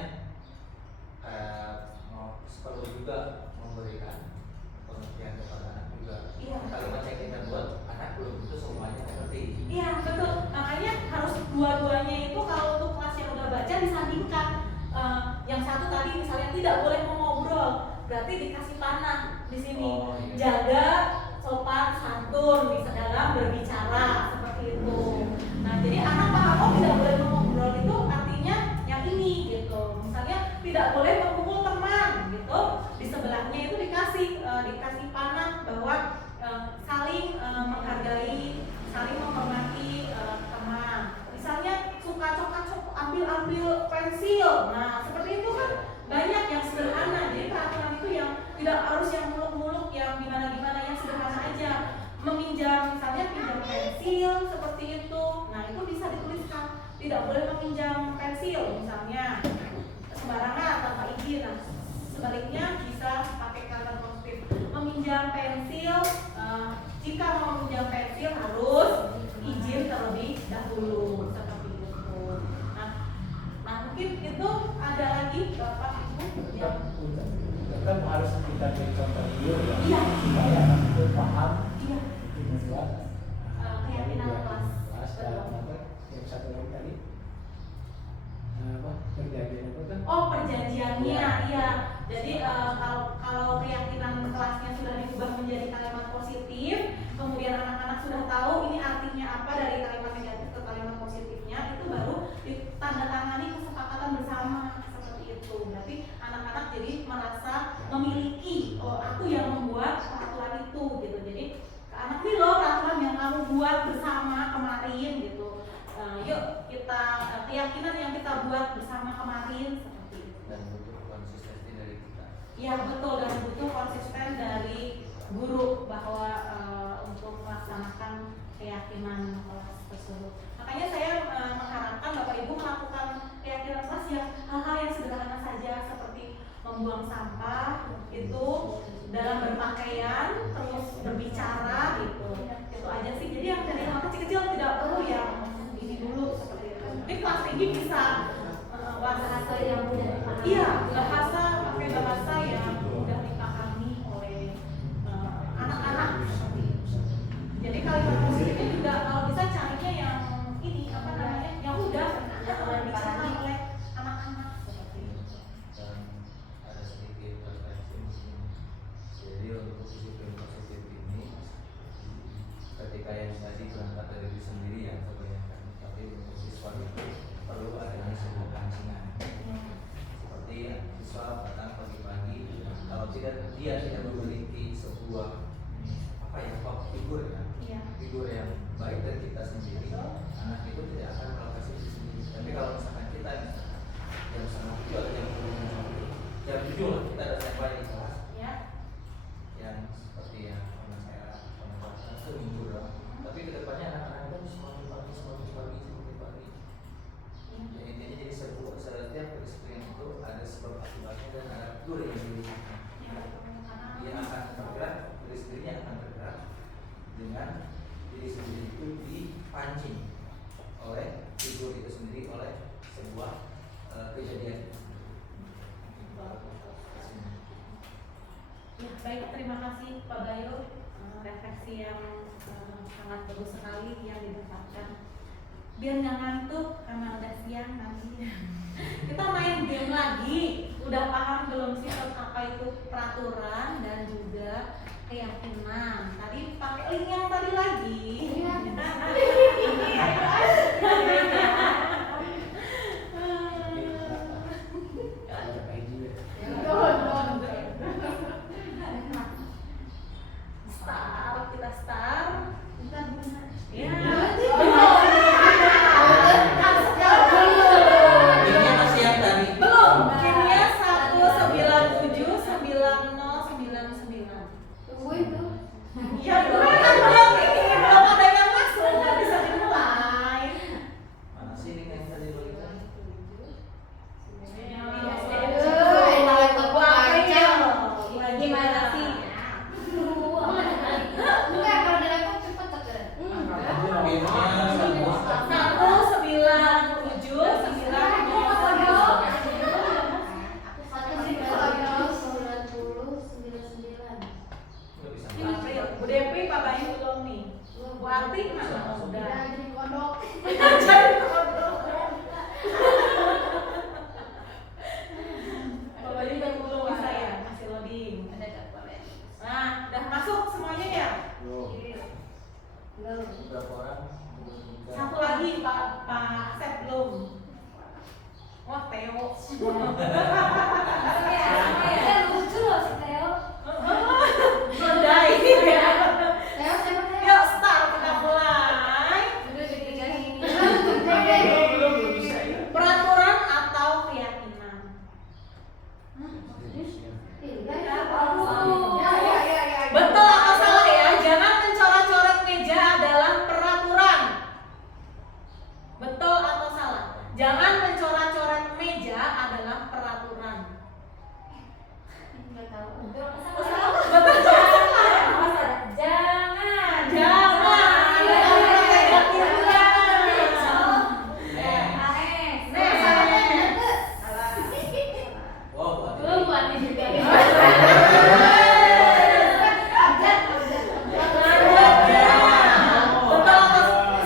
perlu juga memberikan pengertian kepada anak juga. Iya. Kalimat yang kita buat anak belum itu semuanya mengerti. Iya, betul. Makanya harus dua-duanya itu kalau untuk kelas yang udah baca disandingkan. Yang satu tadi misalnya tidak boleh mengobrol, berarti dikasih panah di sini. Oh, iya. Jaga sopan santun bisa dalam berbicara seperti itu. Nah, jadi anak paham oh tidak boleh mengobrol itu artinya yang ini gitu. Misalnya tidak boleh memukul teman gitu. Di sebelahnya itu dikasih dikasih panah bahwa saling menghargai, saling menghormati teman. Misalnya suka coklat ambil pensil. Nah, seperti itu kan banyak yang sederhana. Jadi peraturan itu yang tidak harus yang muluk-muluk, yang gimana-gimana, yang sederhana aja. Meminjam, misalnya pinjam pensil seperti itu. Nah, itu bisa dituliskan. Tidak boleh meminjam pensil misalnya sembarangan tanpa izin. Nah, sebaliknya bisa pakai kata positif. Meminjam pensil, jika mau meminjam pensil harus izin terlebih dahulu seperti itu. Nah mungkin itu ada lagi Bapak Ibu yang kan harus kita beri contoh dulu ya, Iya. supaya anak itu paham iya membuat keyakinan kelas. dan apa yang satu lagi tadi apa perjanjian apa kan? Oh, perjanjiannya, iya. Jadi kalau keyakinan kelasnya sudah diubah menjadi kalimat positif, kemudian anak-anak sudah tahu ini artinya apa dari kalimat negatif ke kalimat positifnya, itu baru ditandatangani kesepakatan bersama seperti itu. Berarti anak-anak jadi merasa memiliki, oh aku yang membuat peraturan itu gitu. Jadi anak ini loh peraturan yang kamu buat bersama kemarin gitu. Yuk kita keyakinan yang kita buat bersama kemarin seperti itu. Dan butuh konsistensi dari kita. Ya betul, dan butuh konsisten dari guru bahwa untuk melaksanakan keyakinan kelas tersebut. Makanya saya mengharapkan Bapak Ibu melakukan keyakinan kelas yang hal-hal yang sederhana saja seperti membuang sampah itu dalam berpakaian, terus berbicara gitu. Itu aja sih. Jadi yang dari hal kecil-kecil tidak perlu yang ini dulu seperti itu. Mungkin kelas tinggi bisa bahasa yang mudah dipahami. Iya, pakai bahasa yang mudah dipahami oleh anak-anak seperti itu. Jadi kalimat positifnya juga kalau bisa carinya yang ini apa namanya, yang mudah dipahami oleh anak-anak seperti itu. Dan ada sedikit refleksi mungkin. Jadi untuk disiplin positif ini, ketika yang tadi berangkat dari diri sendiri ya kebanyakan, tapi untuk siswa itu perlu adanya sebuah pancingan. Seperti ya, siswa datang pagi-pagi, kalau dia tidak memiliki sebuah figur yang baik dari kita sendiri, anak itu tidak akan melakukan itu sendiri. Tapi kalau misalkan kita jam 7 atau jam 7 lah kita ada sampel di kelas, Ya. yang seperti yang pernah saya pernah seminggu doang. Tapi kedepannya anak-anak itu semakin pagi. Ya, intinya jadi setiap kedisiplinan itu ada sebab akibatnya dan ada figur yang dilihat. Dia akan bergerak, diri sendirinya akan bergerak dengan diri sendiri itu dipancing oleh figur itu sendiri, oleh sebuah kejadian. Ya, baik, terima kasih Pak Bayu, refleksi yang sangat bagus sekali yang didapatkan. Biar nggak ngantuk karena udah siang nanti. Kita main game lagi. Udah paham belum sih apa itu peraturan dan juga keyakinan? Tadi pakai link yang tadi lagi. Start, kita start. Ya. Ini masih yang tadi. Belum. Kimia 1979099. Tunggu itu. Iya, belum ada yang masuk, nggak bisa dimulai. Mana sih ini yang tadi berikan? Gimana sih? Enggak, kalau dari aku cepet tekan. Nggak bisa. Bu Devi, Pak Betul apa Betul salah? salah. Awas ada. Jangan. Jangan. Ya, Jangan. jangan. Wow,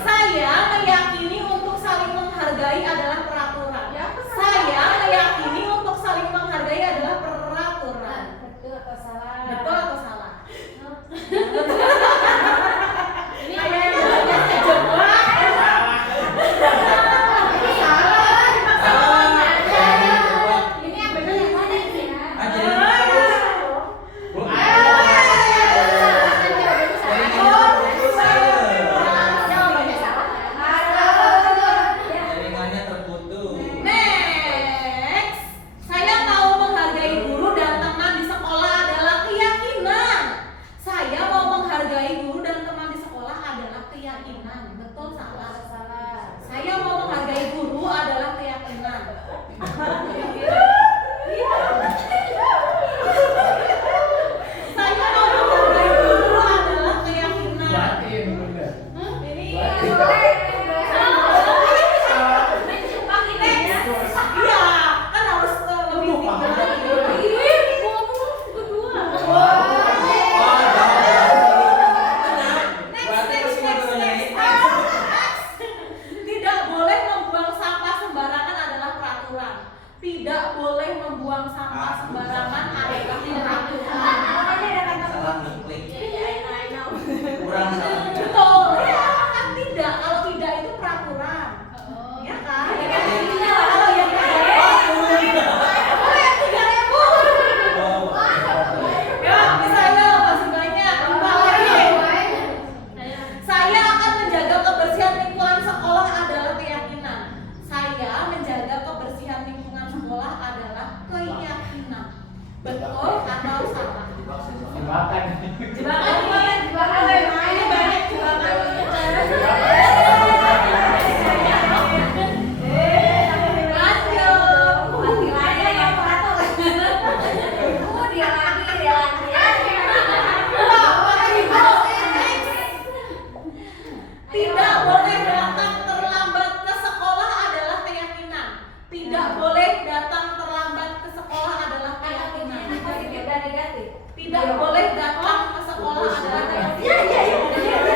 Saya meyakini untuk saling menghargai adalah peraturan. Saya meyakini untuk saling menghargai adalah peraturan. Betul atau salah? Betul atau salah? Ini Kayaknya banyak kejebak. Ini yang benar yang mana sih ya? Jawabannya salah. jaringannya terputus. Next, saya mau menghargai guru dan teman di sekolah adalah keyakinan. Saya mau menghargai guru dan teman di sekolah adalah keyakinan. Betul salah? Salah. Saya mau menghargai guru adalah keyakinan. Saya mau menghargai guru adalah keyakinan. Berarti yang benar. Ini Berarti. menjebak ini ya. Iya, kan harus lebih tinggi lagi. Tidak boleh membuang sampah sembarangan adalah peraturan. Tidak boleh membuang sampah sembarangan adalah peraturan. Makanya ada kata Salah ngeklik. I know. Kurang salah. Betul, ya kan tidak. Kalau tidak itu peraturan, ya kan? Ya kan, tidak. Kalau yang oh yang 3.000. Ya bisa ya masih banyak. Tambah lagi. Saya akan menjaga kebersihan lingkungan sekolah adalah keyakinan. Saya menjaga kebersihan lingkungan sekolah adalah keyakinan. Betul atau salah? Jebakan. Jebakan. Ini banyak jebakan. Tidak boleh datang terlambat ke sekolah adalah keyakinan. Tidak boleh datang terlambat ke sekolah adalah keyakinan. Tidak boleh datang ke sekolah adalah keyakinan.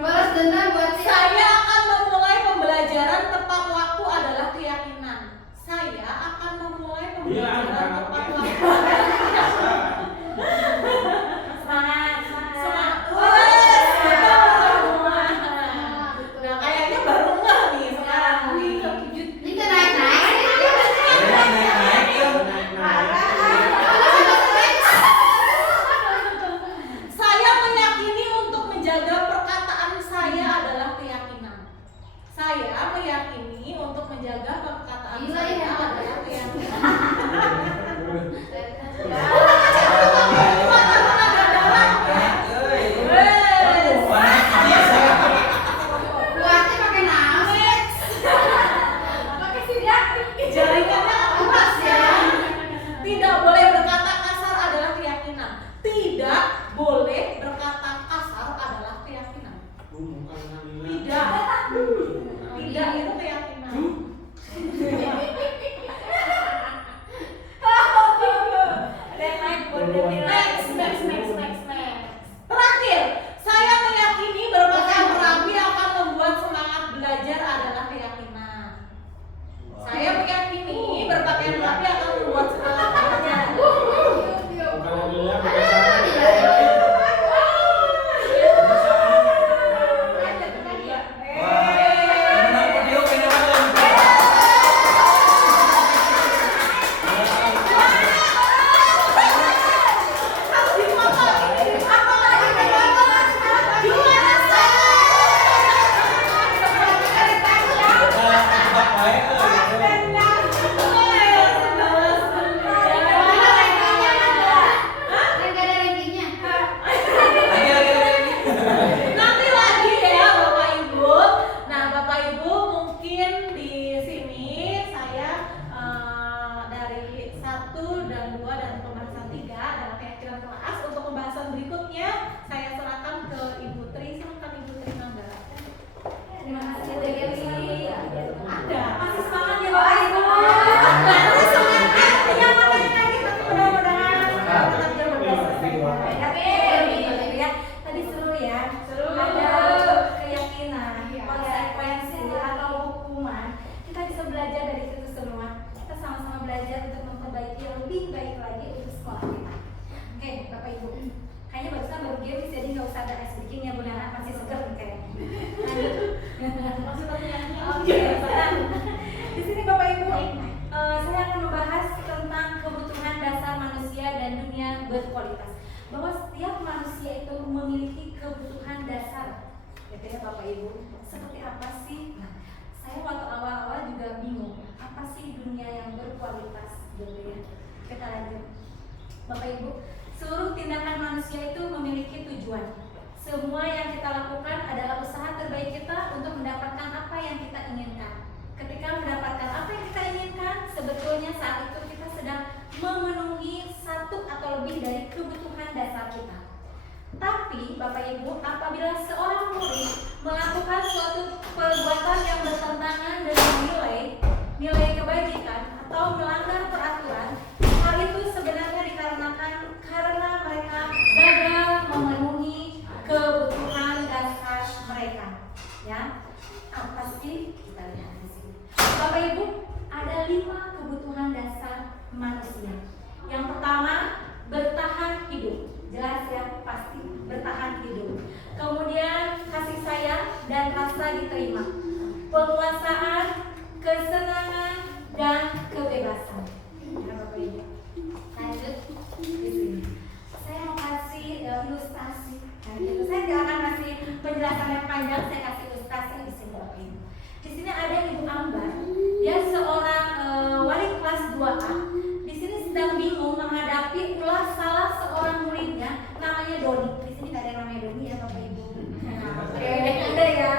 Lanjutnya, saya akan memulai pembelajaran tepat waktu adalah keyakinan. Saya akan memulai pembelajaran tepat waktu. Semangat. Wes, betul. Nah, kayaknya baru nggak nih sekarang nih. Saya meyakini untuk menjaga perkataan saya adalah keyakinan. Saya meyakini untuk menjaga perkataan saya adalah keyakinan. Wes. Jaringannya keras ya. Tidak boleh berkata kasar adalah keyakinan. Tidak boleh berkata kasar adalah keyakinan. Tidak. Tidak itu keyakinan. Next. Terakhir, saya meyakini berpakaian rapi akan membuat semangat belajar adalah keyakinan. Saya meyakini berpakaian rapi akan membuat semangat belajar. Bukan mobilnya, bukan salah. Harus dipotong bergames, jadi nggak usah ada ice breaking ya, Bunda Ana masih seger nih kayaknya. Maksud pertanyaannya Oke, di sini Bapak Ibu, saya akan membahas tentang kebutuhan dasar manusia dan dunia berkualitas. Bahwa setiap manusia itu memiliki kebutuhan dasar, gitu ya Bapak Ibu. Seperti apa sih? Nah, saya waktu awal-awal juga bingung, apa sih dunia yang berkualitas, gitu ya. Kita lanjut, Bapak Ibu. Seluruh tindakan manusia itu memiliki tujuan. Semua yang kita lakukan adalah usaha terbaik kita untuk mendapatkan apa yang kita inginkan. Ketika mendapatkan apa yang kita inginkan, sebetulnya saat itu kita sedang memenuhi satu atau lebih dari kebutuhan dasar kita. Tapi Bapak Ibu, apabila seorang murid melakukan suatu perbuatan yang bertentangan dengan nilai kebajikan atau melanggar peraturan, hal itu sebenarnya dikarenakan karena mereka gagal memenuhi kebutuhan dasar mereka. Ya, apa sih? Kita lihat di sini. Bapak Ibu, ada 5 kebutuhan dasar manusia. Yang pertama, bertahan hidup. Jelas ya, pasti bertahan hidup. Kemudian kasih sayang dan rasa diterima, penguasaan, kesenangan dan kebebasan. Ya Bapak Ibu. Lanjut di sini. Saya mau kasih ilustrasi. Nah, gitu. Saya tidak akan kasih penjelasan yang panjang, saya kasih ilustrasi di sini Bapak Ibu. Di sini ada Ibu Ambar. Dia seorang wali kelas 2A. Di sini sedang bingung menghadapi ulah salah seorang muridnya namanya Doni. Di sini nggak ada yang namanya Doni ya Bapak Ibu. Oke, ada ya.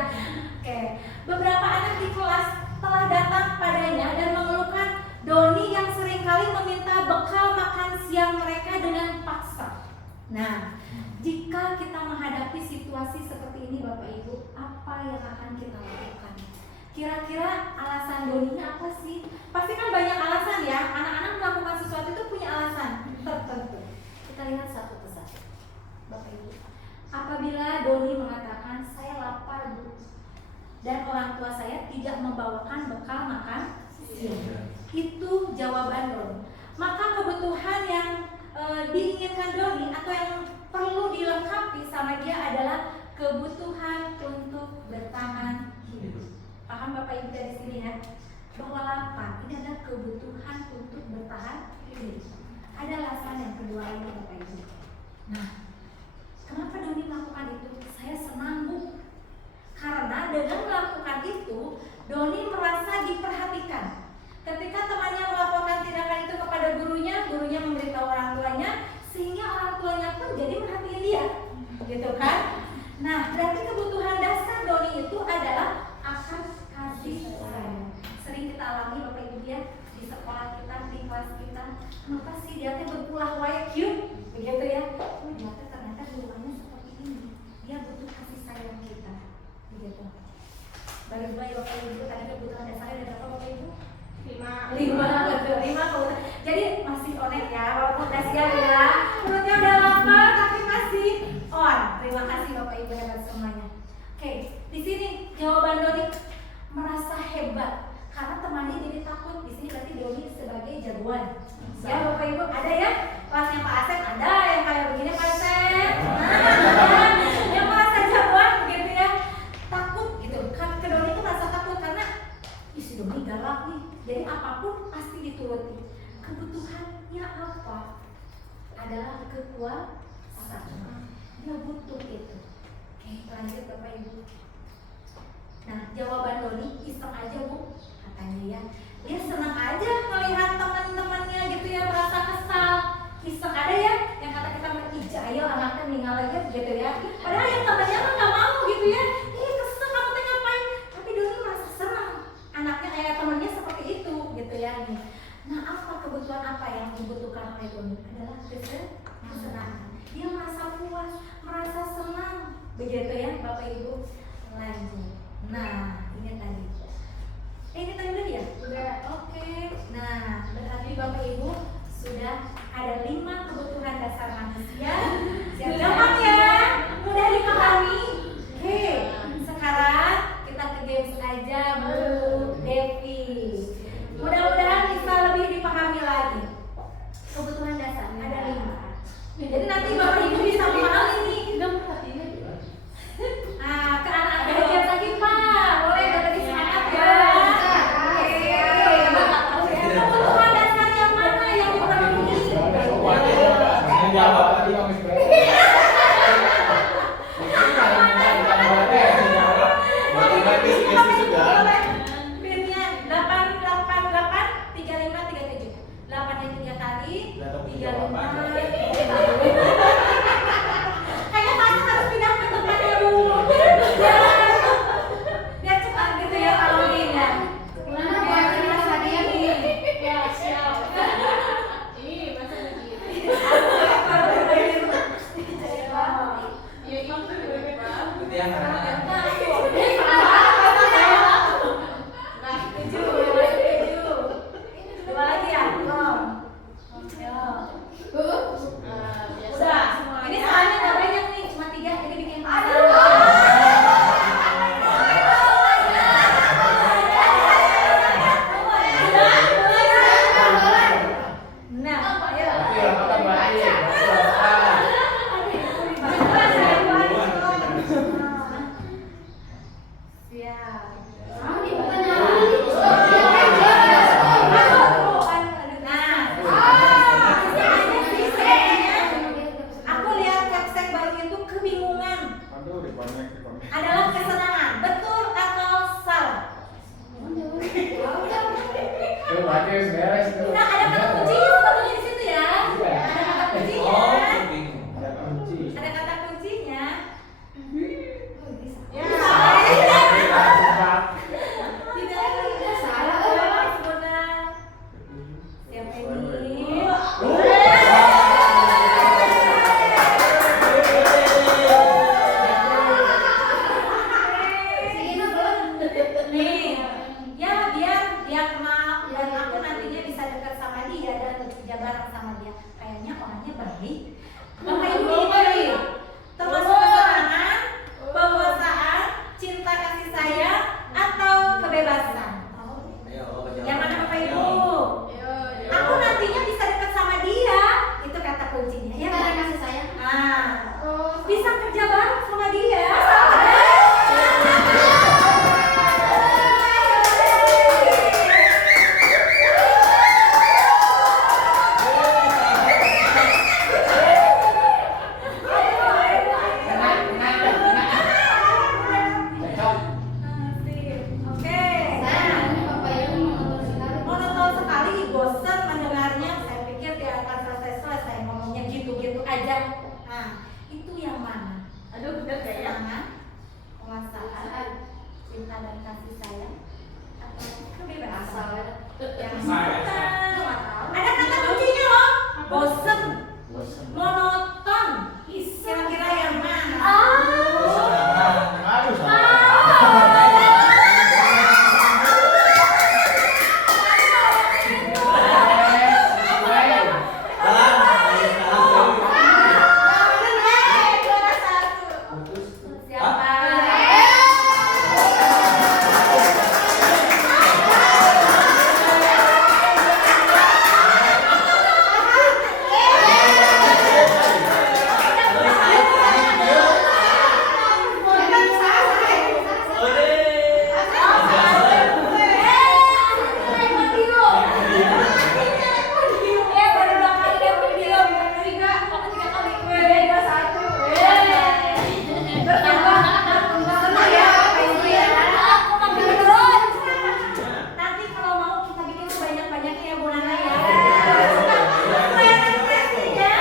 Oke. Beberapa anak di kelas telah datang padanya dan mengeluhkan Doni yang seringkali meminta bekal makan siang mereka dengan paksa. Nah, jika kita menghadapi situasi seperti ini Bapak Ibu, apa yang akan kita lakukan? Kira-kira alasan Doninya apa sih? Pasti kan banyak alasan ya. Anak-anak melakukan sesuatu itu punya alasan tertentu. Kita lihat satu persatu. Bapak Ibu, apabila Doni mengatakan saya lapar Bu, dan orang tua saya tidak membawakan bekal makan siang, itu jawaban Doni. Maka kebutuhan yang diinginkan Doni atau yang perlu dilengkapi sama dia adalah kebutuhan untuk bertahan hidup. Paham Bapak Ibu dari sini ya? Bahwa lapar ini adalah kebutuhan untuk bertahan hidup. Ada alasan yang kedua ini Bapak Ibu. Nah, kenapa Doni melakukan itu? Saya senang Bu. Karena dengan melakukan itu, Doni merasa diperhatikan. Ketika temannya melaporkan tindakan itu kepada gurunya memberitahu orang tuanya, sehingga orang tuanya pun jadi merhatiin dia, gitu kan? Nah, berarti kebutuhan dasar Doni itu adalah akan kasih sayang. Sering kita alami Bapak Ibu ya, di sekolah kita, di kelas kita, kenapa sih dia berpulah wae cute, begitu ya? Oh, ternyata hubungannya seperti ini. Dia butuh kasih sayang kita, begitu. Bagi Bapak Ibu, tadi kebutuhan dasarnya ada berapa Bapak Ibu? 5 kebutuhan. Jadi masih onek ya, walaupun udah siang ya, perutnya udah lapar tapi masih on. Terima kasih Bapak Ibu hebat semuanya. Oke, di sini jawaban Doni merasa hebat karena temannya jadi takut. Di sini berarti Doni sebagai jagoan. Ya Bapak Ibu, ada ya kelasnya Pak Asep, ada yang kayak begini Pak Asep. Nah, yang merasa jagoan begitu ya, takut gitu. Kan ke Doni itu merasa takut karena si Doni galak nih. Jadi apapun pasti dituruti. Kebutuhannya apa? Adalah kekuasaan. Dia butuh itu. Oke, lanjut Bapak Ibu. Nah, jawaban Doni iseng aja Bu, katanya ya. Dia senang aja melihat teman-temannya gitu ya, merasa kesal. Iseng ada ya, yang kata kita ayo anaknya meninggal aja gitu ya. Padahal yang temannya mah nggak mau gitu ya. Ih kesel kamu teh ngapain? Tapi Doni merasa senang. Anaknya kayak temannya seperti itu gitu ya. Nah, apa kebutuhan apa yang dibutuhkan oleh Doni? Adalah kesenangan. Dia merasa puas, merasa senang, begitu ya Bapak Ibu. Lanjut. Nah, ini tadi. Ini tadi udah ya? Udah. Oke. Nah, berarti Bapak Ibu sudah ada 5 kebutuhan dasar manusia. Gampang ya? Mudah dipahami. Oke. Sekarang kita ke games aja Bu Devi. Mudah-mudahan bisa lebih dipahami lagi. Kebutuhan dasar ada 5. Jadi nanti Bapak Ibu bisa memahami nih tadi kamu sebenarnya. Mungkin kalau Pinnya 8883537. 8-nya 3 kali. 35. Kayaknya masih harus pindah ke tempatnya dulu. Biar cepat gitu ya kalau pindah. Mana buatnya hadiah nih? Ya, siap. Ih, masa begitu? Iya, itu Berarti yang anak-anak Dua lagi ya, belum. Udah, ini soalnya nggak banyak nih, cuma 3, jadi bikin Nah, ayo. tapi orang kata baik. Siap. Ah, ini bukan Aku lihat capsek baru itu kebingungan. Aduh, dikonek. Adalah kesenangan. Betul atau salah? Tuh, baca beres tuh. Nah, ada kata kuncinya sebetulnya di situ ya. Iya. Ada kata kuncinya. oh bingung. Ada kunci. Ada kata kuncinya. Ya. Tidak salah. Sebentar. Siapa ini? Nih, ya biar dia kenal dan aku nantinya bisa dekat sama dia dan bekerja bareng sama dia. Kayaknya orangnya baik. Bapak Ibu ini termasuk kesenangan, penguasaan, cinta kasih sayang, atau kebebasan. Ayo, jawab. Yang mana Bapak Ibu? Ayo. Aku nantinya bisa dekat sama dia. Itu kata kuncinya. Ya Karena kan? kasih sayang. Ah, bisa kerja bareng sama dia. Oke. Nah, Ini Bapak Ibu menonton sekali. monoton sekali, bosan mendengarnya. Saya pikir dia akan selesai ngomongnya gitu-gitu aja. Nah, itu yang mana? Aduh, udah kayaknya. Kesenangan, penguasaan, cinta dan kasih sayang, atau kebebasan? Yang mana? Ada kata kuncinya loh. Bosan, Bosan. monoton. Kira-kira yang mana? Aduh, salah. Siapa? Nanti kalau mau kita bikin banyak-banyaknya ya Bu Nana ya. Supaya refreshing ya.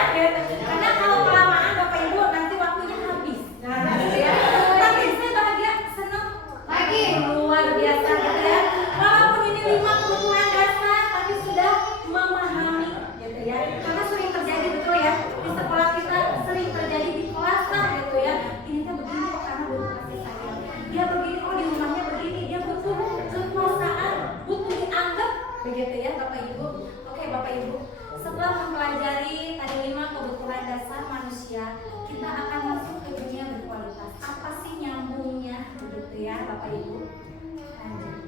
Karena kalau kelamaan Bapak Ibu nanti waktunya habis. Nah, gitu ya. Tapi saya bahagia, senang Lagi. luar biasa gitu ya. Walaupun ini 5 kebutuhan dasar tapi sudah memahami gitu ya. Karena sering terjadi betul ya. Di sekolah kita sering terjadi di kelas gitu ya. Ini kan begini kok karena butuh kasih sayang. Dia begini, oh di rumahnya begini, dia butuh kekuasaan, butuh dianggap begitu ya Bapak Ibu. Oke Bapak Ibu, setelah mempelajari tadi 5 kebutuhan dasar manusia, kita akan masuk ke dunia berkualitas. Apa sih nyambungnya begitu ya Bapak Ibu? Lanjut.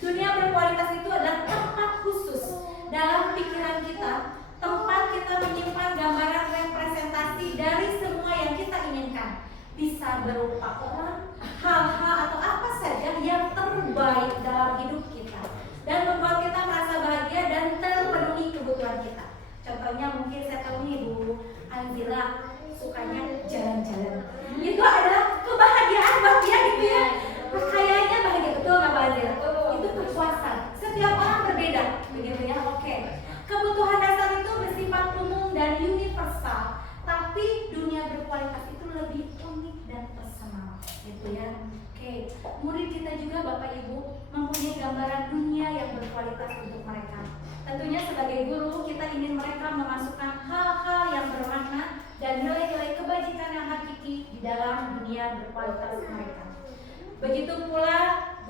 Dunia berkualitas itu adalah tempat khusus dalam pikiran kita, tempat kita menyimpan gambaran representasi dari semua yang kita inginkan. Bisa berupa orang, hal-hal atau apa saja yang terbaik dalam hidup kita dan membuat kita merasa bahagia dan terpenuhi kebutuhan kita. Contohnya mungkin saya tahu nih Bu, Anzila sukanya jalan-jalan. Itu adalah kebahagiaan buat dia gitu ya. Kayaknya bahagia, betul nggak Mbak Anzila? Itu kepuasan. Setiap orang berbeda, begitu ya. Oke. Kebutuhan dasar itu bersifat umum dan universal, tapi dunia berkualitas itu lebih unik dan personal, gitu ya. Oke. Murid kita juga Bapak Ibu mempunyai gambaran dunia yang berkualitas untuk mereka. Tentunya sebagai guru kita ingin mereka memasukkan hal-hal yang bermakna dan nilai-nilai kebajikan yang hakiki di dalam dunia berkualitas mereka. Begitu pula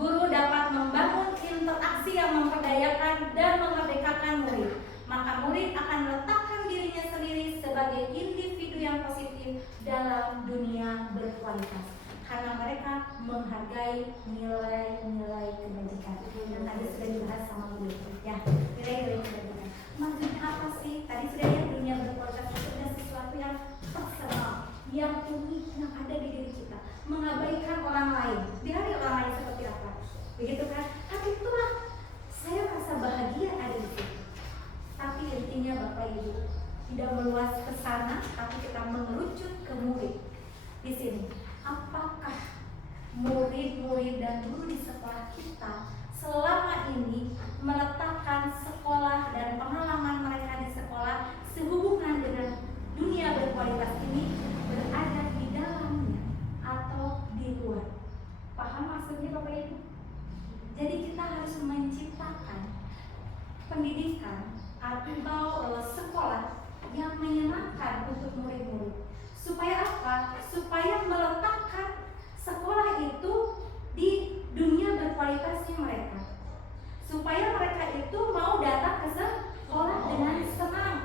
guru dapat membangun interaksi yang memperdayakan dan memerdekakan murid. Maka murid akan meletakkan dirinya sendiri sebagai individu yang positif dalam dunia berkualitas. Karena mereka menghargai nilai-nilai kebajikan yang tadi sudah dibahas sama Bu ya, nilai-nilai kebajikan. Maksudnya apa sih? Tadi sudah ya, dunia berkualitas itu adalah sesuatu yang personal, yang unik, yang ada di diri kita, mengabaikan orang lain. Biarin orang lain seperti apa, begitu kan? Tapi itulah saya merasa bahagia ada di situ. Tapi intinya Bapak Ibu tidak meluas ke sana, tapi kita mengerucut ke murid di sini. Apakah murid-murid dan guru di sekolah kita selama ini meletakkan sekolah dan pengalaman mereka di sekolah sehubungan dengan dunia berkualitas ini berada di dalamnya atau di luar? Paham maksudnya Bapak Ibu? Jadi kita harus menciptakan pendidikan atau sekolah yang menyenangkan untuk murid-murid. Supaya apa? Supaya meletakkan sekolah itu di dunia berkualitasnya mereka. Supaya mereka itu mau datang ke sekolah dengan senang.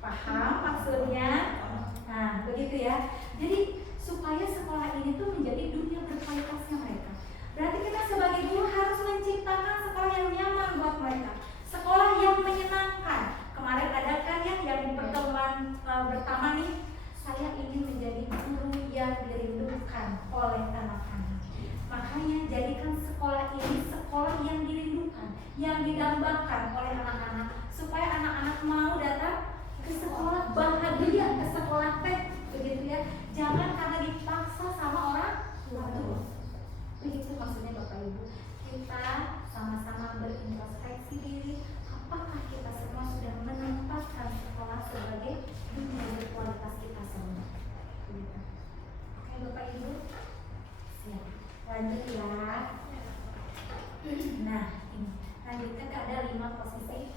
Paham maksudnya? Nah, begitu ya. Jadi supaya sekolah ini tuh menjadi dunia berkualitasnya mereka. Berarti kita sebagai guru harus menciptakan sekolah yang nyaman buat mereka. Sekolah yang menyenangkan. Kemarin ada kan yang di pertemuan pertama nih, saya ingin menjadi guru yang dirindukan oleh anak-anak. Makanya jadikan sekolah ini sekolah yang dirindukan, yang didambakan oleh anak-anak, supaya anak-anak mau datang ke sekolah, bahagia ke sekolah teh, begitu ya. Jangan karena dipaksa sama orang tua. Begitu maksudnya Bapak Ibu. Kita sama-sama berintrospeksi diri. Apakah kita semua sudah menempatkan sekolah sebagai dunia berkualitas kita semua? Oke Bapak Ibu, siap. Lanjut ya. Nah ini lanjutkan, ada 5 posisi.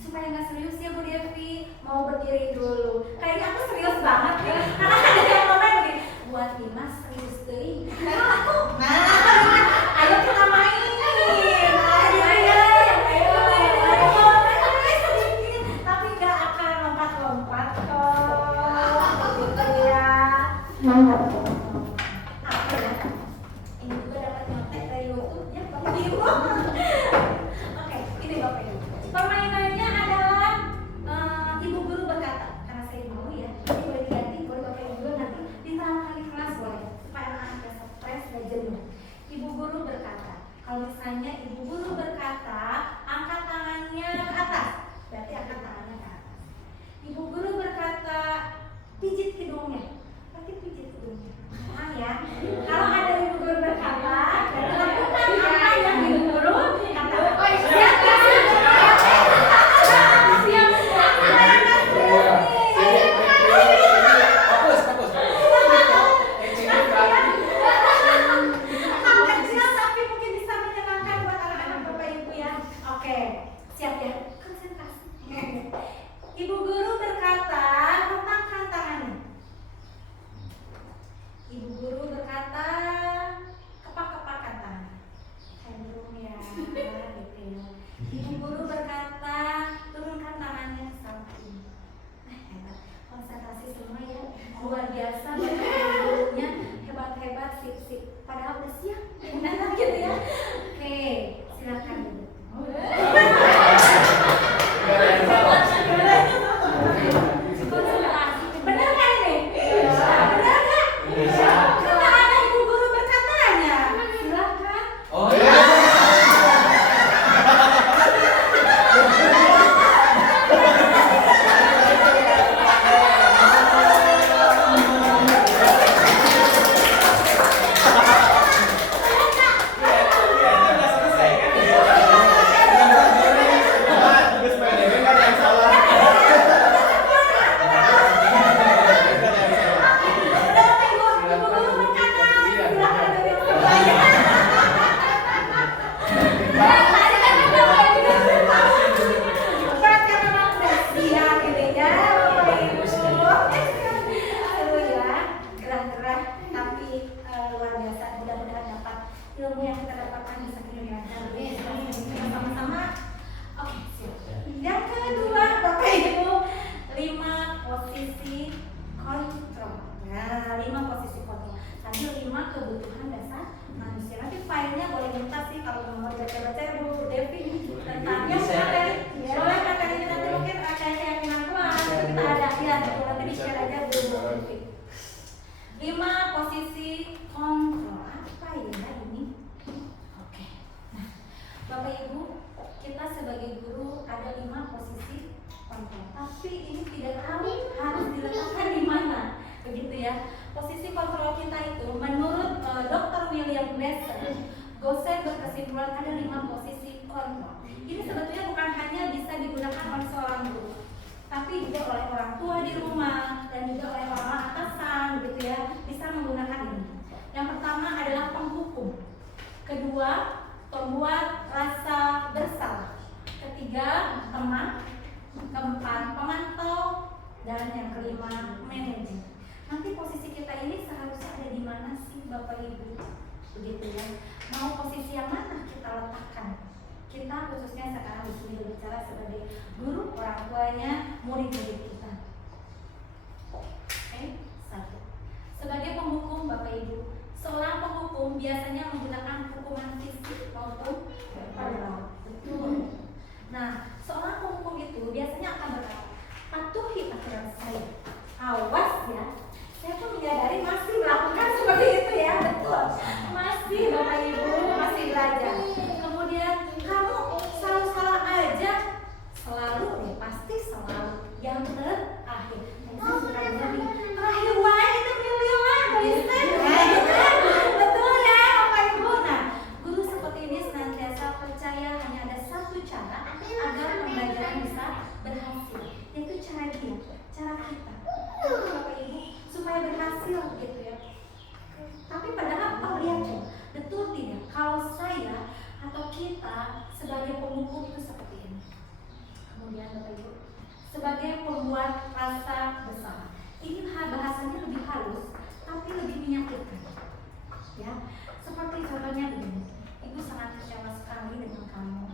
Supaya nggak serius ya Bu Devi, mau berdiri dulu. Kayaknya aku serius banget ya. Karena ada yang komen begini, buat Dimas serius deh. Aku, ayo kita main. Tapi nggak akan lompat-lompat kok. Gitu ya. Apa ya? Ini juga dapat nyontek dari YouTube ya, Bapak Ibu. Oke, ini Bapak Ibu. Permainannya adalah ibu guru berkata, karena saya dulu ya, ini boleh diganti, boleh Bapak Ibu nanti diterangkan di kelas boleh, supaya anak-anak gak stres, gak jenuh. Ibu guru berkata, kalau misalnya ibu guru berkata, angkat tangannya ke atas, berarti angkat tangannya ke atas. Ibu guru berkata, pijit hidungnya, berarti pijit hidungnya. Paham ya? Kalau ada ibu guru berkata, lakukan apa yang ibu guru katakan. Ibu guru berkata, letakkan tangannya. Ibu guru berkata, kepak-kepakan tangannya. Cenderung ya, gitu ya. Ibu guru berkata, turunkan tangannya ke samping. Hebat, konsentrasi semua ya, luar biasa. Gurunya hebat-hebat, sip-sip. Padahal udah siap, benar gitu ya. Oke, silakan ibu. Benar kan ini? Benar kan? Karena ada ibu guru berkatanya. Silakan. Oh iya. 5 posisi kontrol. Apa ya ini? Oke. Nah, Bapak Ibu, kita sebagai guru ada 5 posisi kontrol. Tapi ini tidak tahu harus diletakkan di mana. Begitu ya. Posisi kontrol kita itu menurut Dr. William Gosset berkesimpulan ada 5 posisi kontrol. Ini sebetulnya bukan hanya bisa digunakan oleh seorang guru, tapi juga oleh orang tua di rumah dan juga oleh orang atasan, gitu ya, bisa menggunakan ini. Yang pertama adalah penghukum, kedua pembuat rasa bersalah, ketiga teman, keempat pemantau, dan yang kelima manajer. Nanti posisi kita ini seharusnya ada di mana sih Bapak Ibu? Begitu ya. Mau posisi yang mana kita letakkan? Kita khususnya sekarang di sini berbicara sebagai guru, orang tuanya, murid-murid kita. Oke, 1. Sebagai penghukum Bapak Ibu, seorang penghukum biasanya menggunakan hukuman fisik maupun verbal. Betul. Nah, seorang penghukum itu biasanya akan berkata, patuhi aturan saya. Awas ya, saya pun menyadari masih melakukan seperti itu ya, betul. Masih Bapak Ibu, masih belajar. Kemudian kamu selalu salah aja, selalu deh, pasti selalu. Yang terakhir, saya suka dengar nih, terakhir wae itu milion tulisan. Betul ya Bapak Ibu. Nah, guru seperti ini senantiasa percaya hanya ada satu cara agar pembelajaran bisa berhasil, yaitu cara dia, cara kita. Bapak Ibu, supaya berhasil gitu ya. Tapi padahal apa lihat tuh, betul tidak? Kalau saya atau kita sebagai penghukum itu seperti ini. Kemudian Bapak Ibu, sebagai pembuat rasa bersalah. Ini bahasanya lebih halus, tapi lebih menyakitkan. Ya, seperti contohnya begini. Ibu sangat kecewa sekali dengan kamu.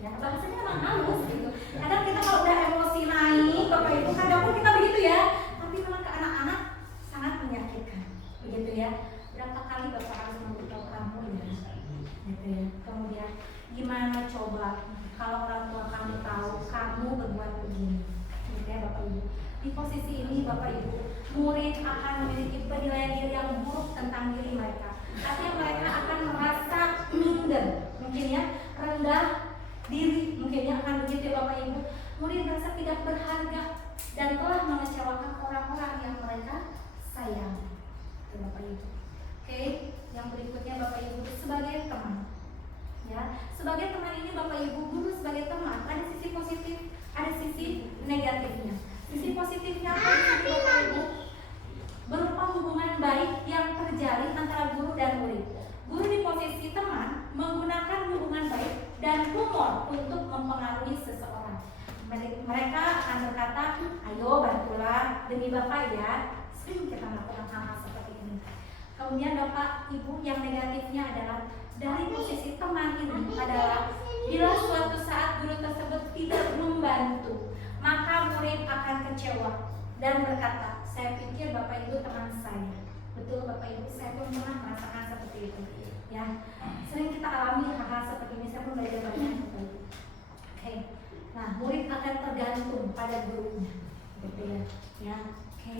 Ya, bahasanya memang halus gitu. Kadang kita kalau udah emosi naik, Bapak Ibu, kadang pun kita begitu ya. Tapi memang ke anak-anak sangat menyakitkan, begitu ya. Berapa kali Bapak harus memberitahu kamu ya, gitu ya. Kemudian gimana coba kalau orang tua kamu tahu kamu berbuat begini, gitu ya Bapak Ibu. Di posisi ini Bapak Ibu, murid akan memiliki penilaian diri yang buruk tentang diri mereka. Artinya mereka akan merasa minder, mungkin ya, rendah diri, mungkin ya, akan begitu ya Bapak Ibu. Murid merasa tidak berharga dan telah mengecewakan orang-orang yang mereka sayang. Itu Bapak Ibu. Oke, yang berikutnya Bapak Ibu, sebagai teman. Ya, sebagai teman ini Bapak Ibu, guru sebagai teman ada sisi positif, ada sisi negatifnya. Sisi positifnya apa Bapak Ibu? Berupa hubungan baik yang terjalin antara guru dan murid. Guru di posisi teman menggunakan hubungan baik dan humor untuk mempengaruhi seseorang. Mereka akan berkata, ayo bantulah demi Bapak ya. Sering kita melakukan hal-hal seperti ini. Kemudian Bapak Ibu, yang negatifnya adalah dari posisi teman ini adalah bila suatu saat guru tersebut tidak membantu, maka murid akan kecewa dan berkata, saya pikir Bapak Ibu teman saya. Betul Bapak Ibu, saya pun pernah merasakan seperti itu. Ya, sering kita alami hal-hal seperti ini. Saya pun belajar banyak Bapak Ibu. Oke. Nah, murid akan tergantung pada gurunya, gitu ya. Ya, oke.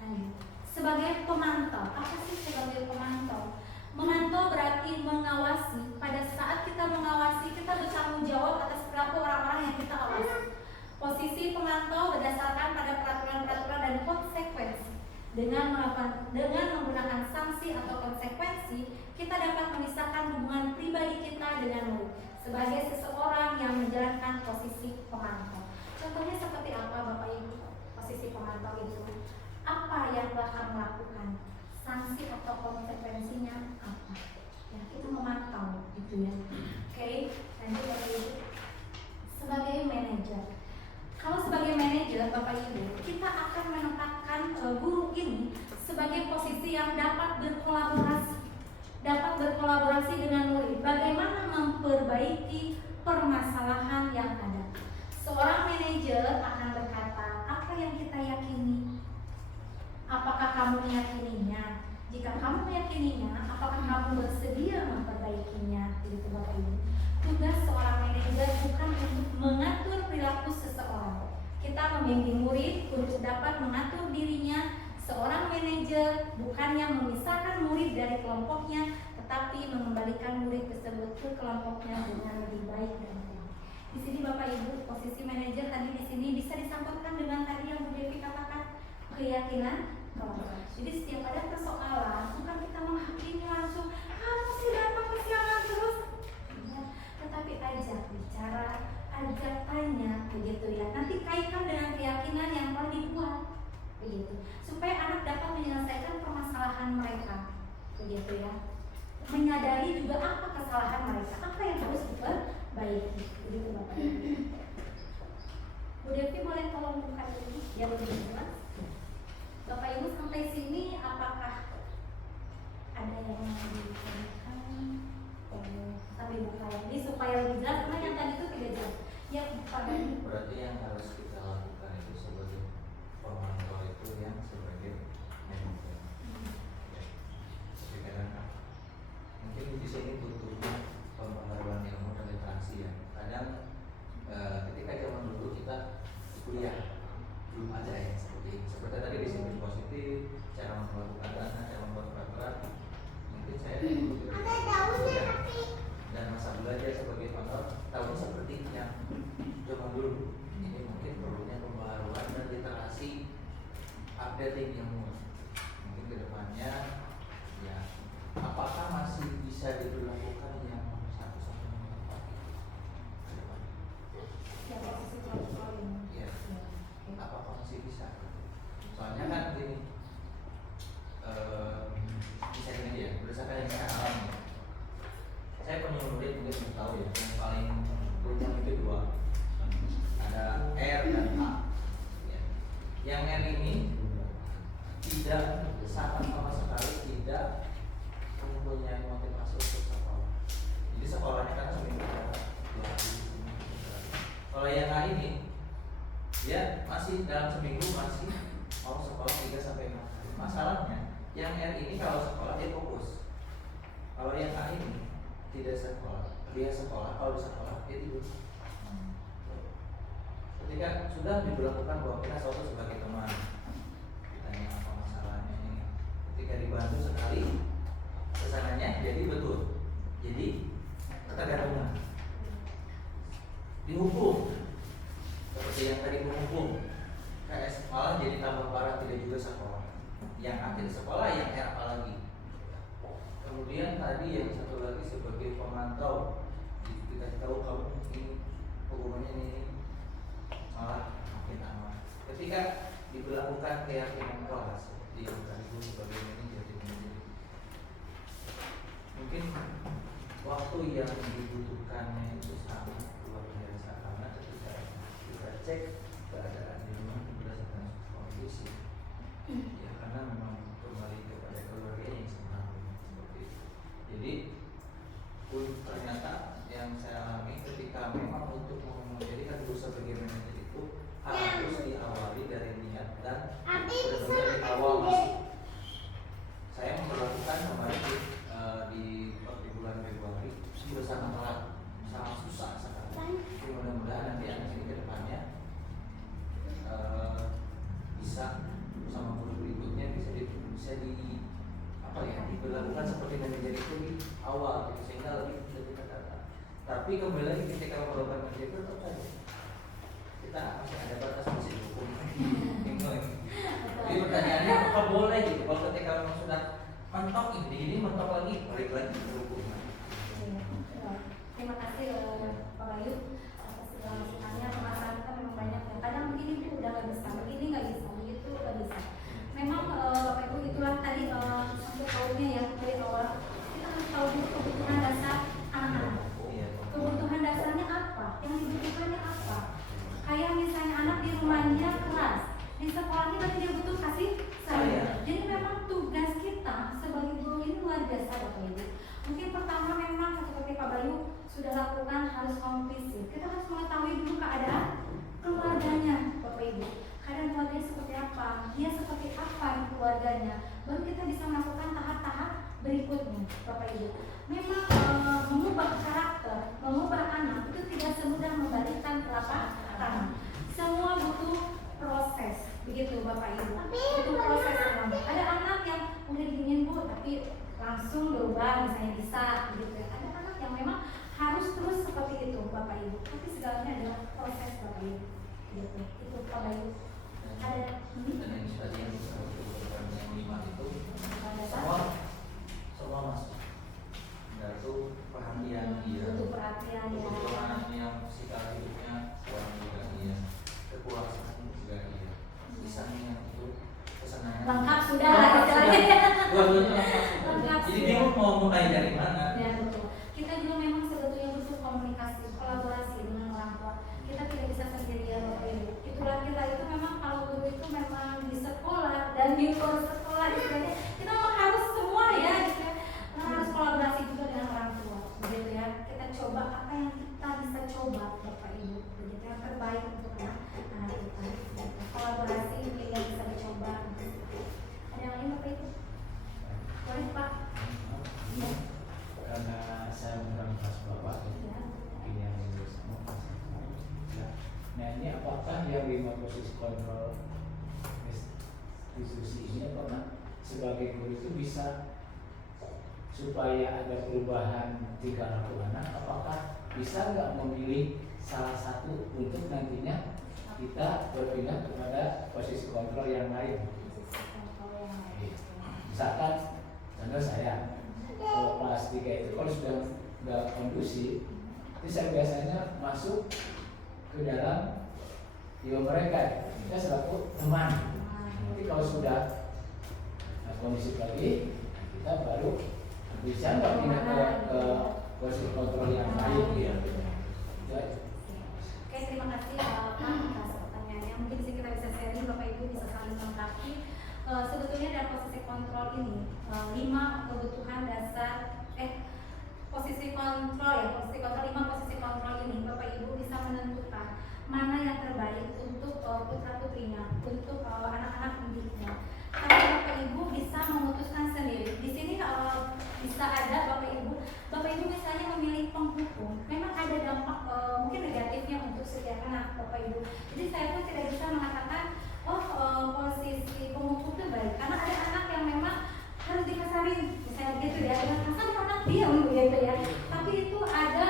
Lanjut. Sebagai pemantau, apa sih sebagai pemantau? Memantau berarti mengawasi. Pada saat kita mengawasi, kita bertanggung jawab atas perilaku orang-orang yang kita awasi. Posisi pemantau berdasarkan pada peraturan-peraturan dan konsekuensi. Dengan menggunakan sanksi atau konsekuensi, kita dapat memisahkan hubungan pribadi kita dengan murid sebagai seseorang yang menjalankan posisi pemantau. Contohnya seperti apa Bapak Ibu? Posisi pemantau itu apa yang telah kamu lakukan? Sanksi atau konsekuensinya apa? Ya, itu memantau gitu ya. Oke, lanjut Bapak Ibu. Sebagai manajer. Kalau sebagai manajer Bapak Ibu, kita akan menempatkan guru ini sebagai posisi yang dapat berkolaborasi dengan murid. Bagaimana memperbaiki permasalahan yang ada. Seorang manajer akan berkata, apa yang kita yakini? Apakah kamu meyakininya? Jika kamu meyakininya, apakah kamu bersedia memperbaikinya? Begitu Bapak Ibu. Tugas seorang manajer bukan untuk mengatur perilaku seseorang. Kita membimbing murid untuk dapat mengatur dirinya. Seorang manajer manajer bukannya memisahkan murid dari kelompoknya, tetapi mengembalikan murid tersebut ke kelompoknya dengan lebih baik dan baik. Di sini Bapak Ibu, posisi manajer tadi di sini bisa disangkutkan dengan tadi yang Bu Devi katakan, keyakinan kelompok. Jadi setiap ada persoalan, bukan kita menghakimi langsung, kamu sih datang kesiangan terus. Ya, tetapi ajak bicara, ajak tanya, begitu ya. Nanti kaitkan dengan keyakinan yang telah dibuat, begitu. Supaya anak dapat menyelesaikan permasalahan mereka, begitu ya. Menyadari juga apa kesalahan mereka, apa yang harus diperbaiki, begitu Bapak Ibu. Bu Devi boleh tolong buka ini yang lebih jelas. Bapak Ibu sampai sini apakah ada yang mau ditanyakan? Sampai buka lagi supaya lebih jelas, karena yang tadi itu tidak jelas. Ya Pak Dani. Berarti yang harus kita lakukan itu sebagai pemantau itu yang sebagai manajer. Tapi kadang mungkin di sini butuhnya pengetahuan ilmu dan literasi ya. Kadang ketika zaman dulu kita kuliah belum ada yang seperti ini. Seperti tadi disiplin positif, cara melakukan dana, cara membuat peraturan. Mungkin saya dulu kuliah dan masa belajar sebagai pantau tahunya seperti yang zaman dulu. Ini mungkin perlunya pembaharuan dan literasi, updating ilmu. Mungkin kedepannya ya apakah masih bisa diberlakukan yang nomor 1 sampai nomor 4 ke depan? Ya posisi kelompok ini. Ya, apakah masih bisa? Soalnya kan gini, bisa gini ya, berdasarkan yang saya alami. Saya punya murid mungkin sudah tahu ya, yang paling kencang itu 2, ada R dan A. Ya. Yang R ini tidak sama sekali tidak mempunyai motivasi untuk sekolah. Jadi sekolahnya kan seminggu 2 hari. Kalau yang A ini dia masih dalam seminggu masih mau sekolah 3 sampai 4 hari. Masalahnya yang R ini kalau sekolah dia fokus. Kalau yang A ini tidak sekolah, dia sekolah, kalau di sekolah dia tidur. Ketika sudah diberlakukan bahwa kita selalu sebagai teman, ditanya apa masalahnya ini, ketika dibantu sekali kesananya jadi betul, jadi ketergantungan, dihukum seperti yang tadi menghukum KS, malah jadi tambah parah, tidak juga sekolah, yang akhir sekolah, yang apa lagi. Kemudian tadi yang satu lagi sebagai pemantau, kita tahu kamu ini hukumannya ini malah makin aman. Ketika diberlakukan keyakinan kelas, seperti yang tadi Bu sebagai manajer, mungkin waktu yang dibutuhkannya itu sangat luar biasa, karena ketika kita cek keadaan di rumah berdasarkan kondisi, ya karena memang kembali kepada keluarganya yang sebenarnya seperti itu. Jadi ternyata yang saya alami ketika memang untuk menjadikan guru sebagai manajer itu harus diawali dari niat dan benar-benar di awal masuk. Saya memperlakukan kemarin di bulan Februari sudah sangat berat, sangat susah sekali. Jadi mudah-mudahan nanti anak ini ke depannya bisa sama guru berikutnya bisa diberlakukan seperti manajer itu di awal, gitu, sehingga lebih tertata. Tapi kembali lagi ketika memperlakukan manajer itu tetap saja kita masih ada batas, masih dihukum. Jadi pertanyaannya apa boleh gitu? Kalau ketika memang sudah mentok ini mentok lagi, balik lagi ke hukuman. Terima kasih Pak Bayu atas segala masukannya. Permasalahan kita memang banyak ya. Kadang begini Bu udah nggak bisa, begini nggak bisa, begitu nggak bisa. Memang Bapak Ibu itulah tadi sampai tahunnya ya dari awal kita harus tahu dulu kebutuhan dasar anak-anak. Kebutuhan dasarnya apa? Yang dibutuhkannya apa? Kayak misalnya anak di rumahnya keras, di sekolahnya nanti dia butuh kasih sayang. Jadi memang tugas kita sebagai guru ini luar biasa Bapak Ibu. Mungkin pertama memang seperti Pak Bayu sudah lakukan harus konfirmasi. Kita harus mengetahui dulu keadaan keluarganya Bapak Ibu. Keadaan keluarganya seperti apa, dia seperti apa di keluarganya. Baru kita bisa melakukan tahap-tahap berikutnya Bapak Ibu. Memang mengubah karakter, mengubah anak itu tidak semudah membalikkan telapak tangan. Semua butuh proses, begitu Bapak Ibu. Butuh proses. Ada anak yang langsung berubah misalnya bisa gitu ya. Ada anak yang memang harus terus seperti itu Bapak Ibu, tapi segalanya adalah proses Bapak Ibu gitu. Itu Bapak Ibu ada Dan yang tadi yang yang 5 itu ada semua masuk. Dan itu perhatian dia, butuh perhatian ya. kebutuhan yang sikap hidupnya kurang juga dia, kekuasaan juga dia, misalnya itu kesenangan Lengkap sudah lah istilahnya. dua-duanya lengkap. Lengkap Jadi sudah. bingung mau mulai dari mana. Ya betul. Kita juga memang sebetulnya butuh komunikasi, kolaborasi dengan orang tua. Kita tidak bisa sendirian Bapak Ibu. Itulah kita itu memang kalau guru itu memang di sekolah dan di luar sekolah istilahnya kita memang harus semua ya gitu ya. Harus kolaborasi juga dengan orang tua, begitu ya. Kita coba apa yang kita bisa coba Bapak Ibu, begitu yang terbaik untuk anak kita. Gitu. Kolaborasi mungkin yang bisa dicoba. Ada yang lain Bapak Ibu? Boleh Pak? Ya. Karena saya merampas Bapak, Ya. mungkin yang ini sama ya. Nah ini apakah yang 5 posisi kontrol institusi ini pernah sebagai guru itu bisa supaya ada perubahan tingkah laku anak, apakah bisa nggak memilih salah satu untuk nantinya kita berpindah kepada posisi kontrol yang lain? Misalkan contoh saya kalau kelas 3 itu kalau sudah nggak kondusif, itu saya biasanya masuk ke dalam jiwa mereka, kita selaku teman. Nanti kalau sudah kondusif lagi, kita baru bisa nggak pindah ke posisi kontrol yang lain ya. Oke, terima kasih Pak atas pertanyaannya. Mungkin sih kita bisa sharing, Bapak Ibu bisa saling melengkapi. Sebetulnya dalam posisi kontrol ini 5 kebutuhan dasar posisi kontrol 5 posisi kontrol ini Bapak Ibu bisa menentukan mana yang terbaik untuk putra putrinya, untuk anak-anak didiknya. Kalau Bapak Ibu bisa memutuskan sendiri. Di sini bisa ada Bapak Ibu misalnya memilih penghukum, memang ada dampak mungkin negatifnya untuk setiap anak Bapak Ibu. Jadi saya pun tidak bisa mengatakan posisi penghukum itu baik, karena ada anak yang memang harus dikasarin, misalnya gitu ya, dengan kasar anak diam gitu ya. Tapi itu ada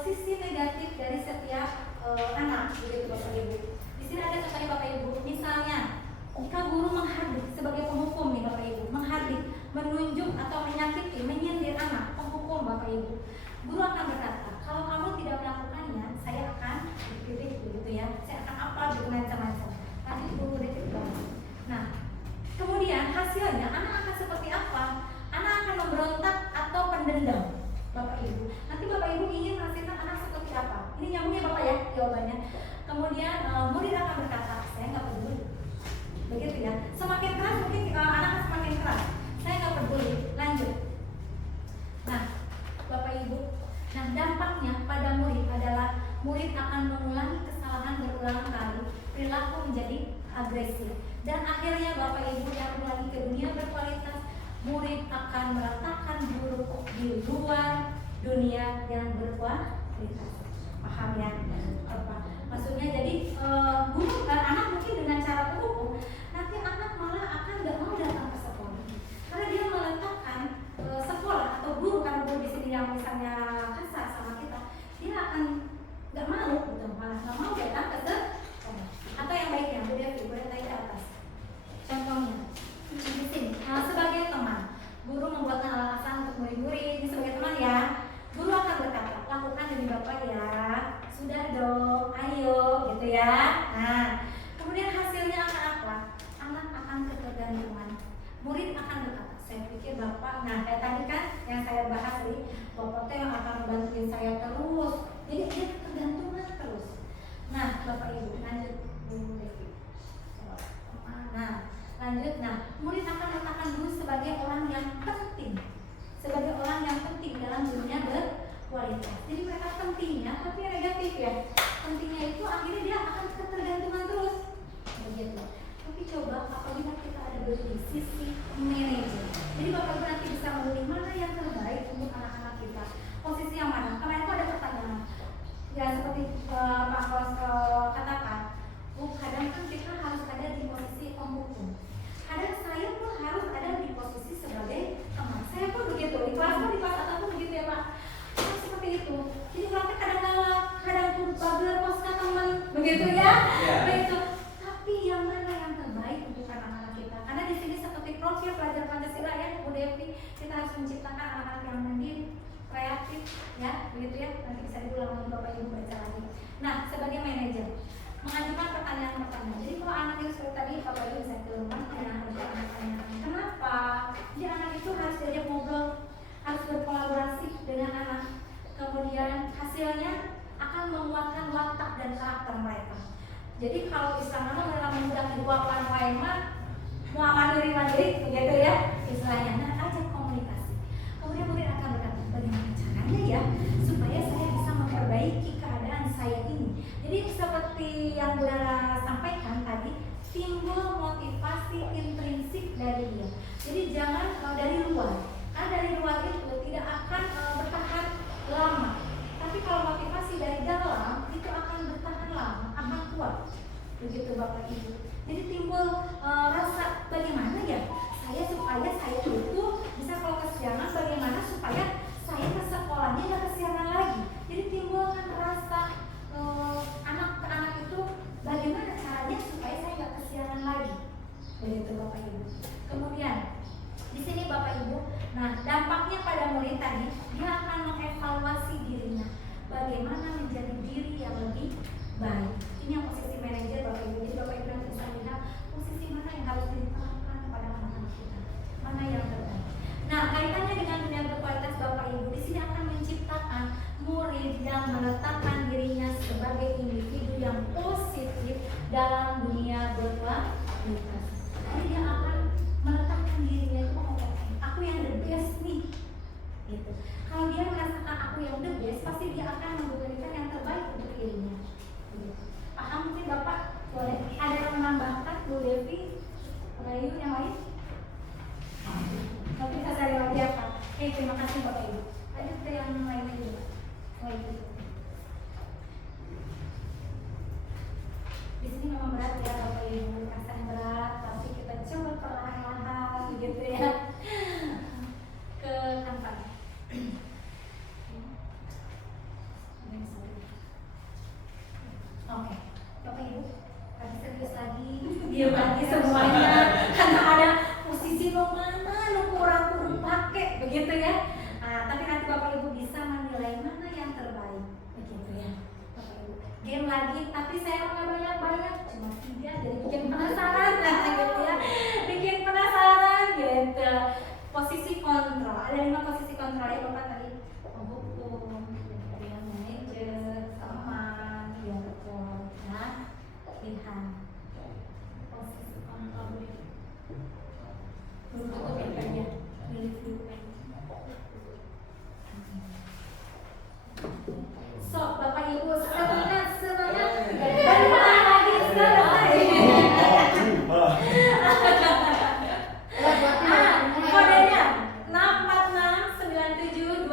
sisi negatif dari setiap anak gitu Bapak Ibu. Di sini ada contohnya Bapak Ibu, misalnya jika guru menghardik sebagai penghukum nih Bapak Ibu, menghardik, menunjuk atau menyakiti, menyindir anak, penghukum Bapak Ibu. Guru akan berkata, kalau kamu tidak melakukannya, saya akan dikritik begitu ya, saya akan apa gitu macam-macam. Nanti guru dikritik banget. Nah, kemudian hasilnya anak akan seperti apa? Anak akan memberontak atau pendendam Bapak Ibu. Nanti Bapak Ibu ingin menghasilkan anak seperti apa? Ini nyambungnya Bapak ya jawabannya. Kemudian murid akan berkata, saya nggak peduli. Begitu ya. Semakin keras mungkin anak semakin keras. Saya nggak peduli. Lanjut. Nah, Bapak Ibu. Nah, dampaknya pada murid adalah murid akan mengulangi kesalahan berulang kali, perilaku menjadi agresif. Dan akhirnya Bapak Ibu yang lagi ke dunia berkualitas, murid akan meletakkan guru di luar dunia yang berkualitas. Paham ya? Apa? Maksudnya jadi guru dan anak mungkin dengan cara penghukum, nanti anak malah akan nggak mau datang ke sekolah, karena dia meletakkan sekolah atau guru, kan guru di sini yang misalnya kasar sama kita, dia akan nggak mau gitu, malah nggak mau datang ke sekolah. Atau yang baiknya, Bu Devi boleh naik ke atas. Contohnya di sini, sebagai teman, guru membuatkan alasan untuk murid-murid. Ini sebagai teman ya, guru akan berkata, lakukan demi Bapak ya, sudah dong, ayo gitu ya. Nah, kemudian hasilnya akan apa? Anak akan ketergantungan. Murid akan berkata, saya pikir Bapak, nah kayak tadi kan yang saya bahas nih, Bapak yang akan bantuin saya terus. Jadi dia ketergantungan terus. Nah, Bapak Ibu lanjut. Nah, lanjut. Nah, murid akan meletakkan guru sebagai orang yang penting, sebagai orang yang penting dalam dunia berkualitas. Jadi mereka pentingnya, tapi negatif ya. Pentingnya itu akhirnya dia akan ketergantungan terus, begitu. Tapi coba apabila kita ada di sisi manajer, jadi Bapak Ibu nanti bisa memilih mana yang terbaik untuk anak-anak kita. Posisi yang mana? Kemarin itu ada pertanyaan. Ya seperti Pak Bos katakan, kadang kan kita harus ada di posisi penghukum. Kadang saya pun harus ada di posisi sebagai teman. Saya pun begitu menciptakan anak-anak yang mandiri, kreatif, ya, begitu ya. Nanti bisa diulang lagi Bapak Ibu baca lagi. Nah, sebagai manajer mengajukan pertanyaan-pertanyaan. Jadi kalau anak itu seperti tadi Bapak Ibu bisa ke rumahnya, harus pertanyaan. Kenapa? Jadi anak itu harus diajak ngobrol, harus berkolaborasi dengan anak. Kemudian hasilnya akan menguatkan watak dan karakter mereka. Jadi kalau istilahnya dalam mudah dibuatkan waema, mau mandiri begitu ya istilahnya. Nah, ajak komunikasi. Kemudian murid akan berkata, bagaimana caranya ya supaya saya bisa memperbaiki keadaan saya ini. Jadi seperti yang Bunda sampaikan tadi, timbul motivasi intrinsik dari dia. Jadi jangan dari luar, karena dari luar itu tidak akan bertahan lama. Tapi kalau motivasi dari dalam itu akan bertahan lama, akan kuat. Begitu Bapak Ibu. Jadi timbul rasa bagaimana ya supaya saya itu bisa kalau kesiangan, bagaimana supaya saya ke sekolahnya nggak kesiangan lagi. Jadi timbulkan rasa anak itu bagaimana caranya supaya saya nggak kesiangan lagi. Begitu Bapak Ibu. Kemudian di sini Bapak Ibu, nah dampaknya pada murid tadi, dia akan mengevaluasi dirinya, bagaimana menjadi diri yang lebih baik. Ini yang posisi manajer Bapak Ibu. Jadi Bapak Ibu nanti bisa lihat posisi mana yang harus diterapkan kepada anak-anak kita, mana yang terbaik. Nah kaitannya dengan dunia berkualitas Bapak Ibu, di sini akan menciptakan murid yang meletakkan dirinya sebagai individu yang positif dalam dunia berkualitas. Jadi dia akan meletakkan dirinya itu, aku yang the best nih, gitu. Kalau dia merasakan aku yang the best, pasti dia akan memberikan yang terbaik untuk dirinya. Gitu. Paham mungkin Bapak? Boleh. Ada yang menambahkan, Bu Devi, Rayu, yang lain? Nanti bisa cari lagi apa? Terima kasih Bapak Ibu. Ada yang lainnya juga. Di sini memang berat ya Bapak Ibu, rasanya berat, tapi kita coba perlahan-lahan gitu ya ke kampanye. Oke, Bapak Ibu, lagi serius lagi, diam lagi semuanya, karena ada posisi lo mana, lo kurang pakai, begitu ya. Tapi nanti Bapak Ibu bisa menilai mana yang terbaik, begitu ya. Bapak Ibu, game lagi, tapi saya nggak banyak-banyak, cuma 3, jadi bikin penasaran, gitu ya, bikin penasaran, gitu. Posisi kontrol, ada 5 posisi kontrol ya Bapak tadi, penghukum, kemudian manajer, teman, ya betul, nah, lihat posisi kontrol belum cukup ya kerja, review. So, Bapak Ibu semangat berulang lagi selesai. Kodenya 64697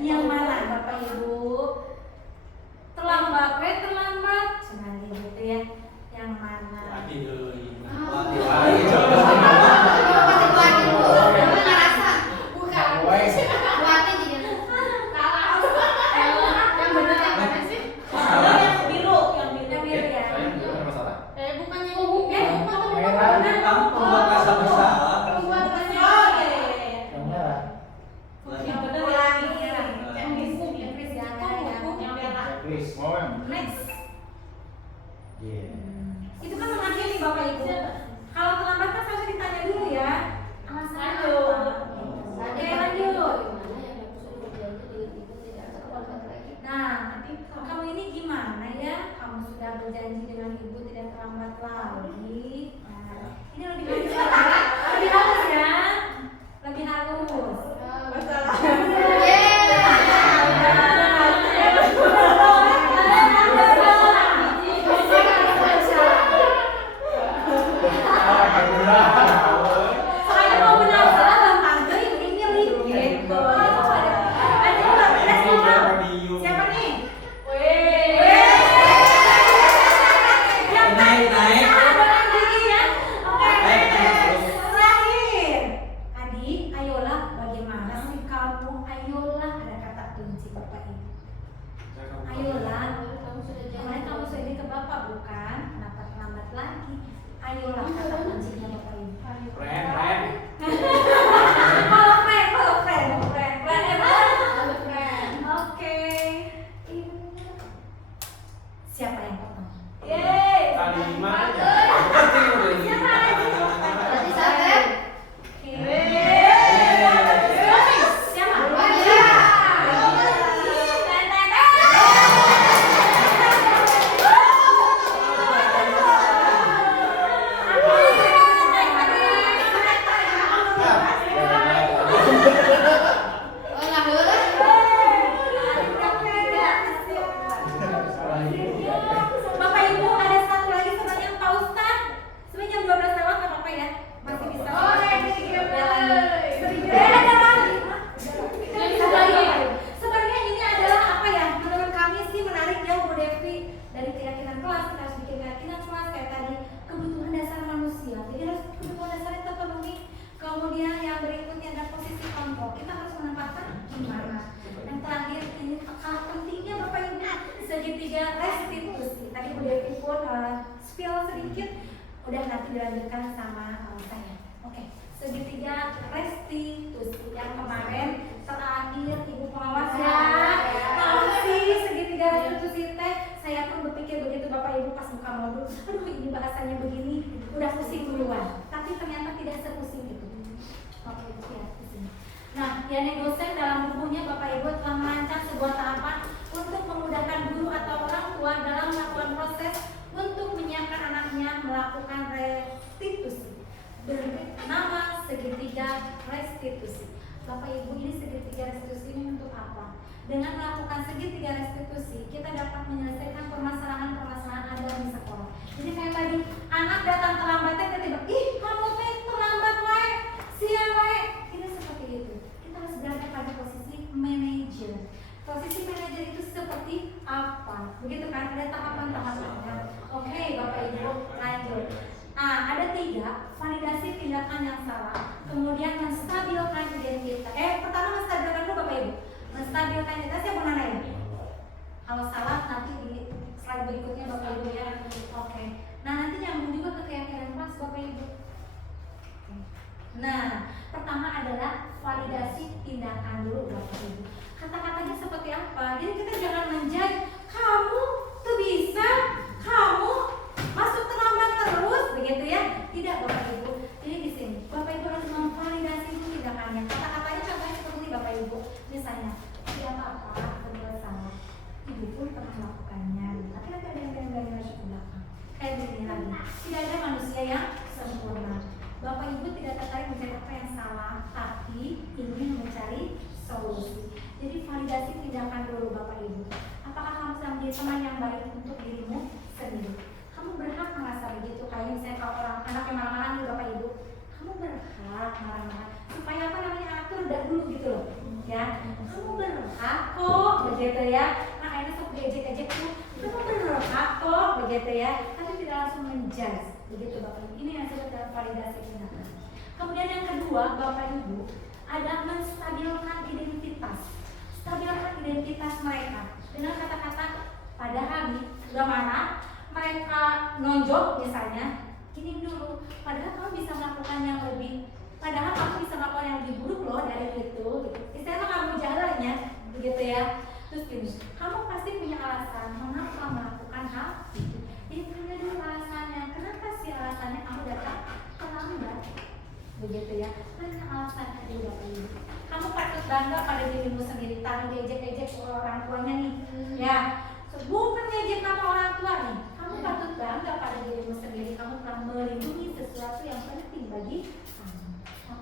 Yang mana Bapak Ibu? Terlambat, terlambat. Cuman gitu ya. Yang mana? Yang benar yang mana sih? Yang biru, yang biru. Yang biru ya. Saya juga ada masalah. Bukannya Pembuat rasa bersalah. Oh iya. Yang merah. Yang benar yang Yang yang biru, yang Chris ya. yang merah. Chris. Mau yang Next. Iya. Itu kan mengakhiri Bapak Ibu. Kalau terlambat kan harus ditanya dulu ya. Alasannya Lanjut. apa? Oke, lanjut. Nah, kamu ini gimana ya? Kamu sudah berjanji dengan ibu tidak terlambat lagi. Nah, ini lebih halus ya? Lebih halus ya? Lebih halus. Masalah. Soalnya mau benar salah gampang tuh ini milih gitu. Siapa nih? Yang Naik. ada lagi ya. Oke. Naik. Terakhir. Adi, ayolah bagaimana sih kamu? Ayolah ada kata kunci Bapak Ibu. Ayolah. Kemarin kamu sudah ini ke Bapak bukan? Kenapa terlambat lagi? Ayolah kata kuncinya Bapak Ibu. Keren. Kalau friend. Oke. Siapa yang pertama? Kalimat. Bapak Ibu ada satu lagi sebenarnya Pak Ustadz. Sebenarnya jam 12 lewat nggak apa-apa ya? Masih bisa. Sebenarnya ini adalah apa ya? Menurut kami sih menarik ya Bu Devi. Dari keyakinan kelas kita harus bikin keyakinan kelas kayak tadi kebutuhan dasar manusia. Jadi harus kebutuhan dasarnya terpenuhi. Kemudian yang berikutnya ada posisi kontrol. Kita harus menempatkan gimana. Yang terakhir ini kalah pentingnya Bapak Ibu segitiga restitusi. Tadi Bu Devi pun spill sedikit. Udah nanti dilanjutkan sama saya. Oke, segitiga restitusi yang kemarin terakhir Ibu pengawas ya. Kalau sih segitiga restitusi teh saya pun berpikir begitu Bapak Ibu pas buka modul. Aduh ini bahasanya begini, udah pusing duluan. Tapi ternyata tidak sepusing itu. Oke, ya pusing. Nah, Yaneng dosen dalam bukunya Bapak Ibu telah merancang sebuah tahapan untuk memudahkan guru atau orang tua dalam melakukan proses untuk menyiapkan anaknya melakukan restitusi. Bernama segitiga restitusi. Bapak Ibu, ini segitiga restitusi ini untuk apa? Dengan melakukan segitiga restitusi, kita dapat menyelesaikan permasalahan-permasalahan Anda di sekolah. Jadi kayak tadi, anak datang terlambat, tiba-tiba, ih kamu teh terlambat wae, siang wae. Ini seperti itu. Kita harus berada pada posisi manajer. Posisi manajer itu seperti apa? Begitu kan? Ada tahapan-tahapannya. Oke, Bapak Ibu, lanjut. Nah, ada 3, validasi tindakan yang salah, kemudian menstabilkan identitas. Pertama menstabilkan dulu Bapak Ibu. Menstabilkan identitas ya mana ya? Kalau salah nanti di slide berikutnya Bapak Ibu ya. Oke. Nah, nanti nyambung juga ke keyakinan kelas Bapak Ibu. Nah, pertama adalah validasi tindakan dulu Bapak Ibu. Kata-katanya seperti apa? Jadi kita jangan menjudge kamu tuh bisa, kamu masuk terlambat terus begitu ya. Tidak Bapak Ibu. Jadi di sini Bapak Ibu harus memvalidasi dulu tindakannya. Kata-katanya contohnya seperti Bapak Ibu. Misalnya, tidak apa-apa, berbuat salah. Ibu pun pernah melakukannya. Tapi nanti ada yang masuk ke belakang. Kayak begini lagi. Tidak ada manusia yang sempurna. Bapak Ibu tidak tertarik mencari apa yang salah, tapi ingin mencari solusi. Jadi validasi tindakan dulu Bapak Ibu. Apakah kamu sedang menjadi teman yang baik untuk dirimu sendiri? Kamu berhak merasa begitu. Kayak misalnya kalau orang anak yang marah-marah nih Bapak Ibu, kamu berhak marah-marah supaya apa namanya anak itu reda dulu gitu loh. ya. Kamu berhak kok, begitu ya. Makanya sok diejek-ejek tuh, kamu berhak kok, begitu ya. Tapi tidak langsung menjudge, begitu Bapak Ibu. Ini yang disebut dalam validasi tindakan. Kemudian yang kedua, Bapak Ibu, ada menstabilkan identitas. Stabilkan identitas mereka dengan kata-kata pada hari udah marah, mereka nonjok misalnya, gini dulu, padahal kamu bisa melakukan yang lebih, padahal kamu bisa melakukan yang lebih buruk loh dari itu gitu. Istilahnya kamu jalannya begitu ya. Terus gini, kamu pasti punya alasan mengapa melakukan hal itu. Jadi punya dulu alasannya, kenapa sih alasannya kamu datang terlambat, begitu ya. Karena alasannya dulu Bapak Ibu. Kamu patut bangga pada dirimu sendiri, tanpa diejek-ejek orang tuanya nih, ya. Bukan ngejek nama orang tua nih. Kamu patut bangga pada dirimu sendiri. Kamu telah melindungi sesuatu yang penting bagi kamu.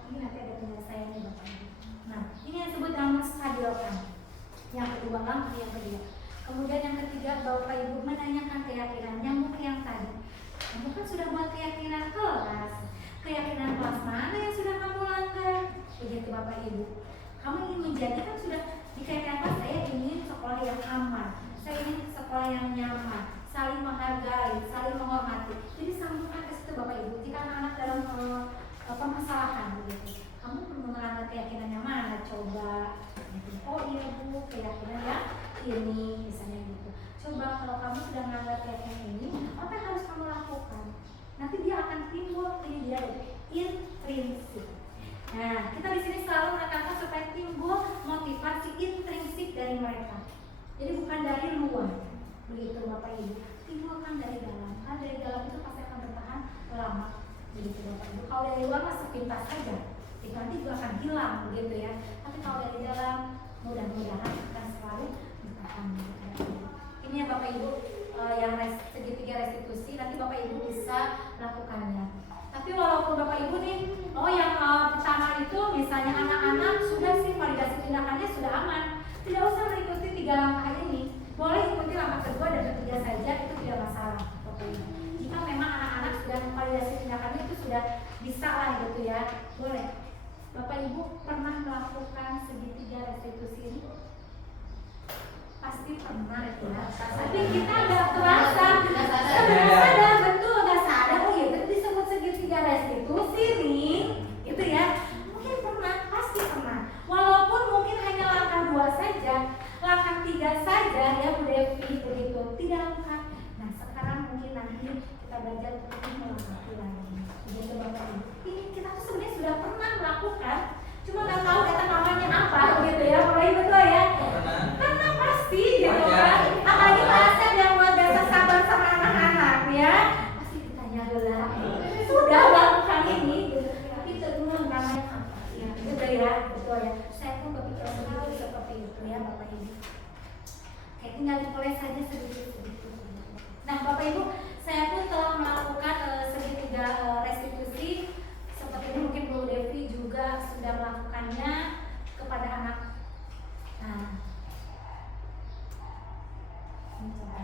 Ini nanti ada penyelesaiannya Bapak Ibu. Nah, ini yang disebut dengan menstabilkan. Yang kedua, langkah yang kedua. Kemudian yang ketiga, Bapak Ibu menanyakan keyakinan. Nyambung ke yang tadi. Kamu kan sudah buat keyakinan kelas. Keyakinan kelas mana yang sudah kamu langgar? Begitu Bapak Ibu. Kamu ingin menjadikan sudah di keyakinan kelas, saya ingin sekolah yang aman, saya ingin sekolah yang nyaman, saling menghargai, saling menghormati. Jadi sambungkan ke situ Bapak Ibu. Jika anak-anak dalam permasalahan begitu, kamu perlu melanggar keyakinan yang mana? Coba. Oh iya Bu, keyakinan ya ini misalnya gitu. Coba kalau kamu sudah melanggar keyakinan ini, apa yang harus kamu lakukan? Nanti dia akan timbul, ini dia intrinsik. Nah, kita di sini selalu menekankan supaya timbul motivasi intrinsik dari mereka. Jadi bukan dari luar, begitu Bapak Ibu. Timbulkan dari dalam. Karena dari dalam itu pasti akan bertahan lama, begitu Bapak Ibu. Kalau dari luar mah sepintas saja, itu nanti juga akan hilang, begitu ya. Tapi kalau dari dalam, mudah-mudahan akan selalu bertahan. Ini ya Bapak Ibu, yang segitiga restitusi. Nanti Bapak Ibu bisa melakukannya. Tapi walaupun Bapak Ibu nih, yang pertama itu misalnya anak-anak sudah sih validasi tindakannya sudah aman, tidak usah mengikuti 3 langkah ini. Boleh ikuti langkah kedua dan ketiga saja, itu tidak masalah Bapak Ibu. Jika memang anak-anak sudah validasi tindakannya itu sudah bisa lah gitu ya, boleh. Bapak Ibu pernah melakukan segitiga restitusi ini? Pasti pernah ya. Tapi kita nggak terasa, sadar betul nggak sadar. Oh iya, disebut segitiga restitusi nih, gitu ya. Mungkin pernah, pasti pernah. Walaupun mungkin hanya langkah 2 saja, langkah 3 saja ya Bu Devi begitu, tidak lengkap. Nah sekarang mungkin nanti kita belajar untuk melengkapi lagi. Begitu Bapak Ibu. Ini kita tuh sebenarnya sudah pernah melakukan, cuma nggak tahu kata namanya apa, gitu ya. Bapak Ibu betul ya. Karena pasti gitu kan. Apalagi Pak Asep yang luar biasa sabar sama anak-anak ya. Pasti ditanya gelar. Sudah melakukan ini, gitu. Tapi dulu namanya apa? Ya, gitu ya, betul ya. Saya pun kepikiran begitu seperti itu ya Bapak Ibu. Kayak tinggal dipoles saja sedikit-sedikit. Nah Bapak Ibu, saya pun telah melakukan segitiga restitusi seperti ini. Mungkin Bu Devi juga sudah melakukannya kepada anak. Nah, ini coba.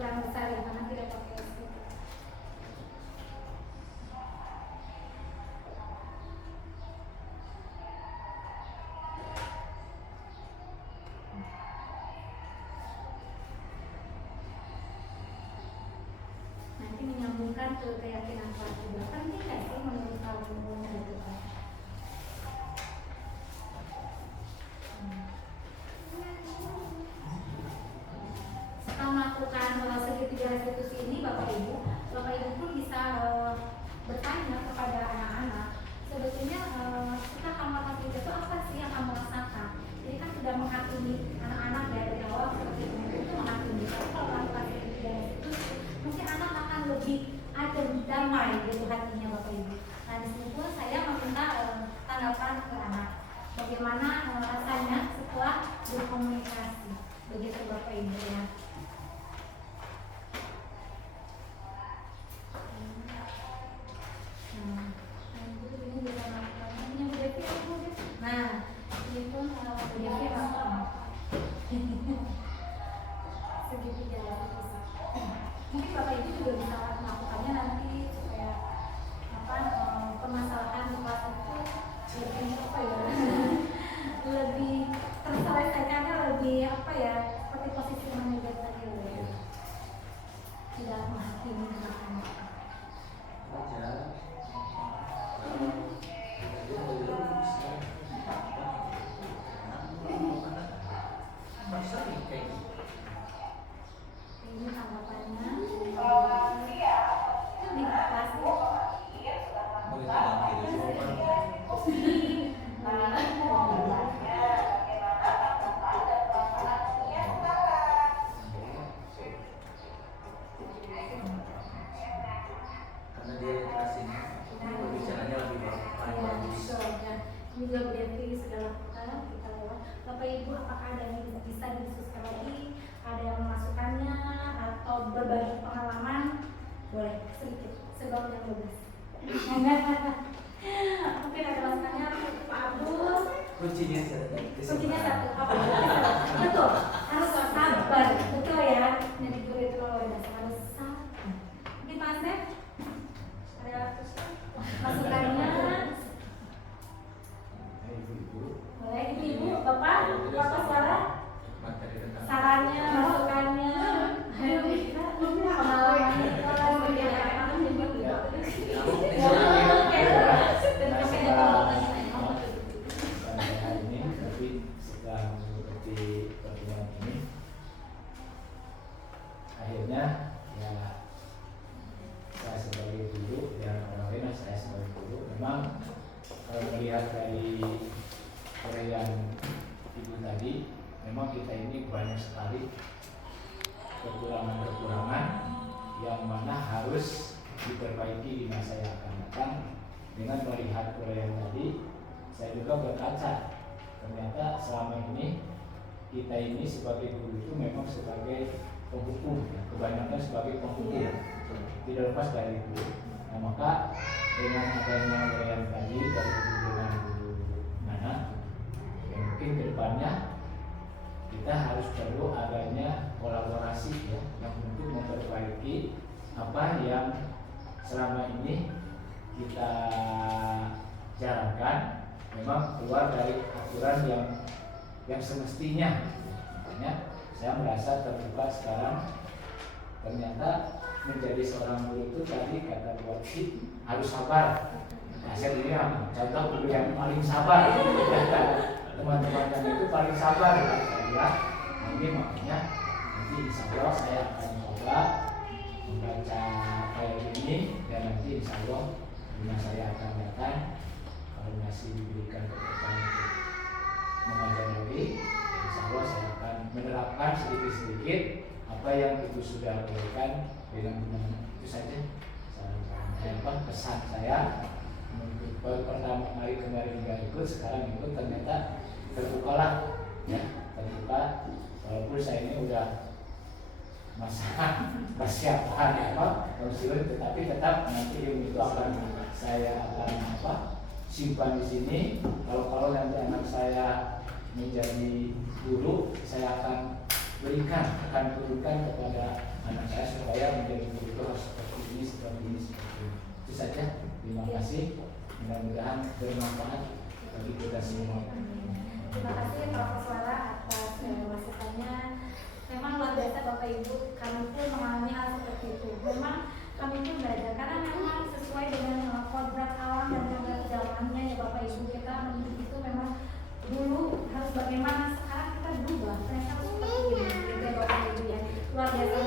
Kurang besar ya, karena tidak pakai stiker. Nanti menyambungkan ke keyakinan kelas juga. Penting nggak sih menurut kamu gitu kan? Setelah melakukan segitiga restitusi ini, Bapak Ibu pun bisa bertanya kepada anak-anak. Sebetulnya setelah kamu melakukan itu apa sih yang kamu rasakan? Jadi kan sudah menghakimi anak-anak ya dari awal seperti itu menghakimi. Tapi kalau melakukan segitiga restitusi, mungkin anak akan lebih adem, damai gitu hatinya kuncinya Kuncinya satu, apa? Betul, harus sabar, betul ya. Jadi guru itu luar biasa, harus sabar. Mungkin Pak Asep ada masukannya? Boleh ibu, bapak suara? materi tentang Sarannya, masukannya, pengalaman sekolah seperti apa? Sampai hari ini, tapi setelah mengikuti pertemuan ini, akhirnya ya saya sebagai guru dan orang lain saya sebagai guru memang kalau melihat dari uraian ibu tadi, memang kita ini banyak sekali kekurangan-kekurangan yang mana harus diperbaiki di masa yang akan datang. Dengan melihat uraian tadi, saya juga berkaca ternyata selama ini kita ini sebagai guru itu memang sebagai penghukum, kebanyakan sebagai penghukum, tidak lepas dari itu. Nah, maka dengan adanya uraian tadi dari dengan guru Nana, ya mungkin kedepannya kita harus perlu adanya kolaborasi ya, yang untuk memperbaiki apa yang selama ini kita jalankan memang keluar dari aturan yang semestinya. Makanya saya merasa terbuka sekarang. Ternyata menjadi seorang guru itu tadi kata Bu Wati harus sabar. Nah, saya bilang contoh guru yang paling sabar. Teman-teman itu paling sabar. Saya bilang, nah ini makanya nanti insya Allah saya akan coba membaca file ini dan nanti insya Allah di masa yang akan datang kalau masih diberikan kepercayaan untuk mengajar lagi, insya Allah saya akan menerapkan sedikit-sedikit apa yang ibu sudah berikan dengan itu saja. Pesan saya pertama kali kemarin nggak ikut, sekarang ikut ternyata terbukalah ya, terbuka walaupun saya ini udah masa persiapan pensiun, tetapi tetap nanti ilmu itu akan saya simpan di sini. Kalau nanti anak saya menjadi guru, saya akan turunkan kepada anak saya supaya menjadi guru itu harus seperti ini. Itu saja. Terima kasih. Mudah-mudahan bermanfaat bagi kita semua. Terima kasih Pak Suara atas masukannya. Memang luar biasa Bapak Ibu, kami pun mengalami hal seperti itu. Memang kami pun belajar karena memang sesuai dengan kodrat alam dan kodrat zamannya ya Bapak Ibu, kita menuntut itu memang dulu harus bagaimana, sekarang kita berubah. Ternyata harus seperti ini, gitu ya Bapak Ibu ya. Luar biasa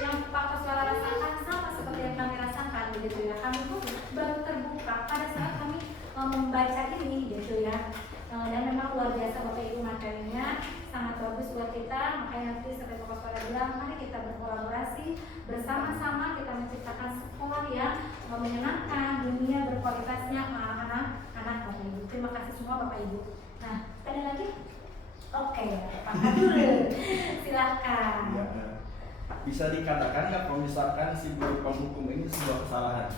yang Pak Suara rasakan sama seperti yang kami rasakan gitu ya. Kami pun baru terbuka pada saat kami membaca ini gitu ya. Dan memang luar biasa Bapak Ibu, materinya sangat bagus buat kita. Makanya nanti seperti Bapak Suara bilang, mari kita berkolaborasi bersama-sama, kita menciptakan sekolah yang menyenangkan, dunia berkualitasnya anak-anak Bapak Ibu. Terima kasih semua Bapak Ibu. Nah, ada lagi? Oke, Pak Adul, silahkan. Ya, bisa dikatakan nggak kalau misalkan si guru penghukum ini sebuah kesalahan?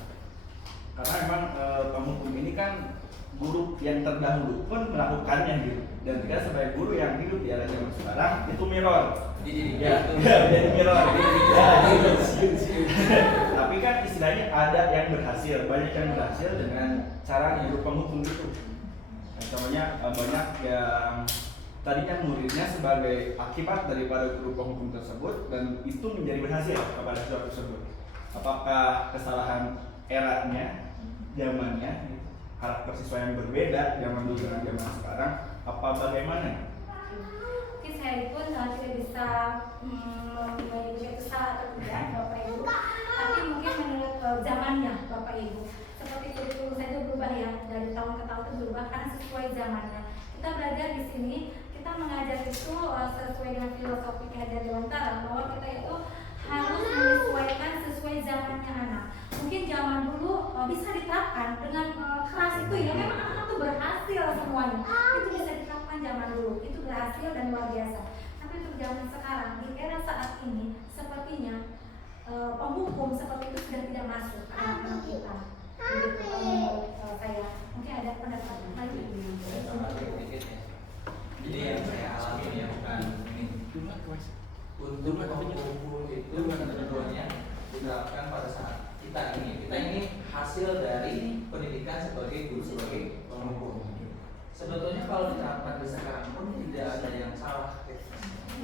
Karena memang penghukum ini kan guru yang terdahulu pun melakukannya gitu, dan kita sebagai guru yang hidup di era zaman sekarang itu mirror. Jadi mirror. Tapi kan istilahnya ada yang berhasil, banyak yang berhasil dengan cara guru penghukum itu. Nah, contohnya banyak yang tadinya muridnya sebagai akibat daripada guru penghukum tersebut dan itu menjadi berhasil kepada siswa tersebut. Apakah kesalahan eranya, zamannya, karakter siswa yang berbeda zaman dulu dengan zaman sekarang, apa bagaimana? Mungkin saya pun tidak bisa menyebutkan itu salah atau tidak Bapak Ibu, tapi mungkin menurut zamannya Bapak Ibu, seperti kurikulum saja berubah ya, dari tahun ke tahun itu berubah karena sesuai zamannya. Kita belajar di sini, kita mengajar itu sesuai dengan filosofi Ki Dewantara, bahwa kita itu harus menyesuaikan sesuai zamannya anak. Mungkin zaman dulu bisa diterapkan dengan keras itu ya, memang anak itu berhasil semuanya. Itu bisa diterapkan zaman dulu, itu berhasil dan luar biasa. Tapi untuk zaman sekarang, di era saat ini, sepertinya penghukum seperti itu sudah tidak masuk ke anak-anak kita. Begitu menurut saya. Mungkin ada pendapat lain. Saya tambah sedikit ya. kalau diterapkan di sekarang pun tidak ada yang salah,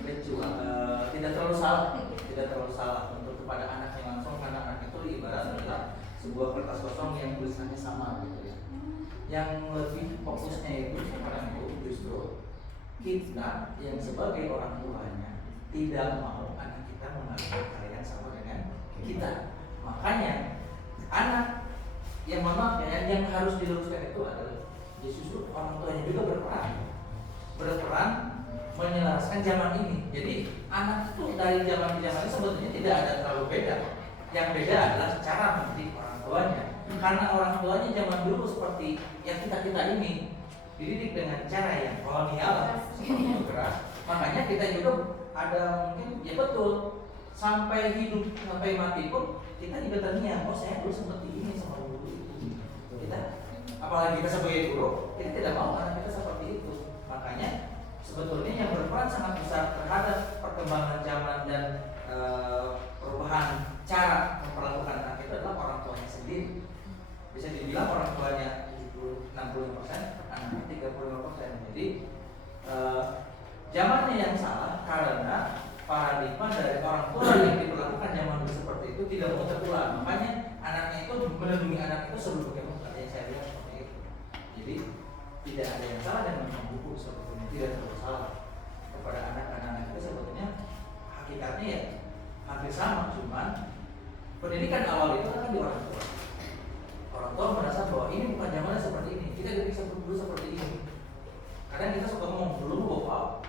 kecuali tidak terlalu salah untuk kepada anaknya langsung, karena anak itu ibarat adalah sebuah kertas kosong yang tulisannya sama gitu ya. Yang lebih fokusnya itu sekarang itu justru kita yang sebagai orang tuanya tidak mau anak kita mengalami hal yang sama dengan kita. Makanya anak yang yang harus diluruskan itu adalah justru orang tuanya juga berperan menyelaraskan zaman ini. Jadi anak itu dari zaman ke zaman ini sebetulnya tidak ada terlalu beda. Yang beda adalah cara mendidik orang tuanya. Karena orang tuanya zaman dulu seperti yang kita ini dididik dengan cara yang kolonial, seperti keras. Makanya kita juga ada mungkin ya betul sampai hidup sampai mati pun kita juga terngiang, oh saya dulu seperti ini sama dulu itu. Kita apalagi kita sebagai guru, kita tidak mau anak kita seperti itu. Makanya sebetulnya yang berperan sangat besar terhadap perkembangan zaman dan perubahan cara memperlakukan anak itu adalah orang tuanya sendiri. Bisa dibilang orang tuanya 65%, anaknya 35%. Jadi zamannya yang salah karena paradigma dari orang tua yang diperlakukan zaman dulu seperti itu tidak mau terulang. Makanya anaknya itu melindungi anak itu sebelum bagaimana yang saya lihat seperti itu. Jadi tidak ada yang salah dengan membuku sebetulnya, tidak terlalu salah kepada anak-anak itu sebetulnya hakikatnya ya hampir sama, cuman pendidikan awal itu kan di orang tua. Orang tua merasa bahwa ini bukan zamannya seperti ini, kita diperiksa dulu seperti ini. Kadang kita suka ngomong dulu bawa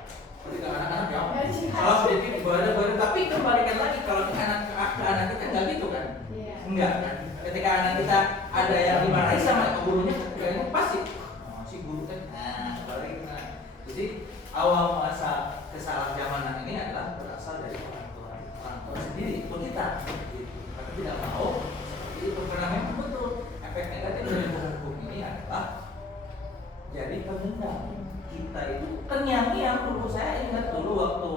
ketika anak-anak ya salah sedikit ibadah, tapi kembalikan lagi kalau anak kita nggak gitu kan? Enggak kan? Ketika anak kita ada yang dimarahi sama gurunya, ketika ini pasti si guru kan, balik nah. Jadi awal masa kesalahjamanan ini adalah berasal dari orang tua sendiri pun kita, gitu. Tapi tidak mau seperti itu karena memang betul efek negatif dari hukum ini adalah jadi penendang. Kita itu terngiang-ngiang dulu, saya ingat dulu waktu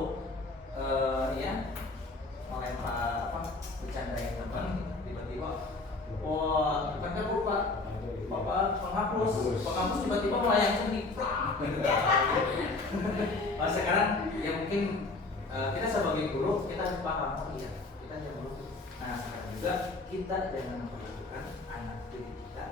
melempar bercandain teman tiba-tiba wah bukan Pak penghapus tiba-tiba melayang sendiri sekarang ya mungkin kita sebagai guru kita harus paham, oh iya kita jangan guru. Nah sekarang juga kita jangan memperlakukan anak didik kita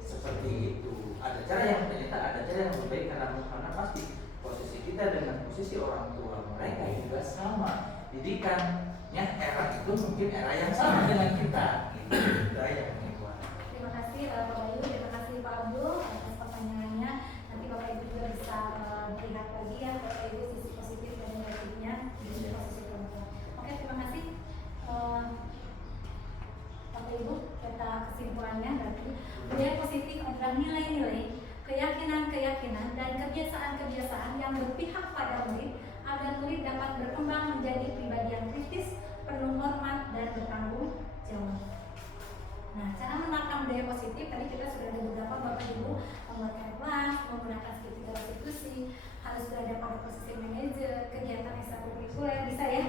seperti itu. Ada cara yang ternyata ada cara yang lebih baik karena pasti posisi kita dengan posisi orang tua mereka juga sama. Didikannya era itu mungkin era yang sama dengan kita. Itu yang Terima kasih Pak Bayu, terima kasih Pak Abdul atas pertanyaannya. Nanti Bapak Ibu juga bisa melihat lagi ya Bapak Ibu sisi positif dan negatifnya di posisi perempuan. Oke, terima kasih Bapak Ibu. Kita kesimpulannya berarti budaya positif adalah nilai-nilai, keyakinan-keyakinan dan kebiasaan-kebiasaan yang berpihak pada murid agar murid dapat berkembang menjadi pribadi yang kritis, penuh hormat dan bertanggung jawab. Nah, cara menerapkan budaya positif tadi kita sudah ada beberapa Bapak Ibu membuat kelas, menggunakan segitiga konstitusi, harus berada pada posisi manajer, kegiatan ekstrakurikuler bisa ya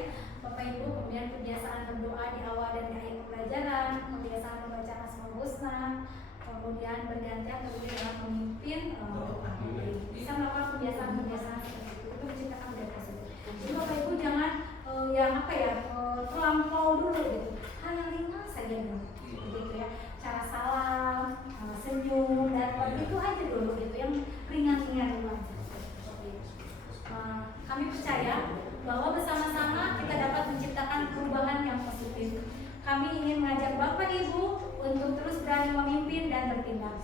Bapak Ibu, kemudian kebiasaan berdoa di awal dan di akhir pembelajaran, kebiasaan membaca Asmaul Husna, kemudian bergantian kemudian dalam memimpin bisa melakukan kebiasaan-kebiasaan seperti itu menciptakan budaya positif. Jadi Bapak Ibu jangan terlampau dulu gitu, hal yang ringan saja dulu. Gitu ya, cara salam, senyum dan itu aja dulu gitu, yang ringan-ringan dulu aja. Kami percaya bahwa bersama-sama kita dapat menciptakan perubahan yang positif. Kami ingin mengajak Bapak Ibu untuk terus berani memimpin dan bertindak.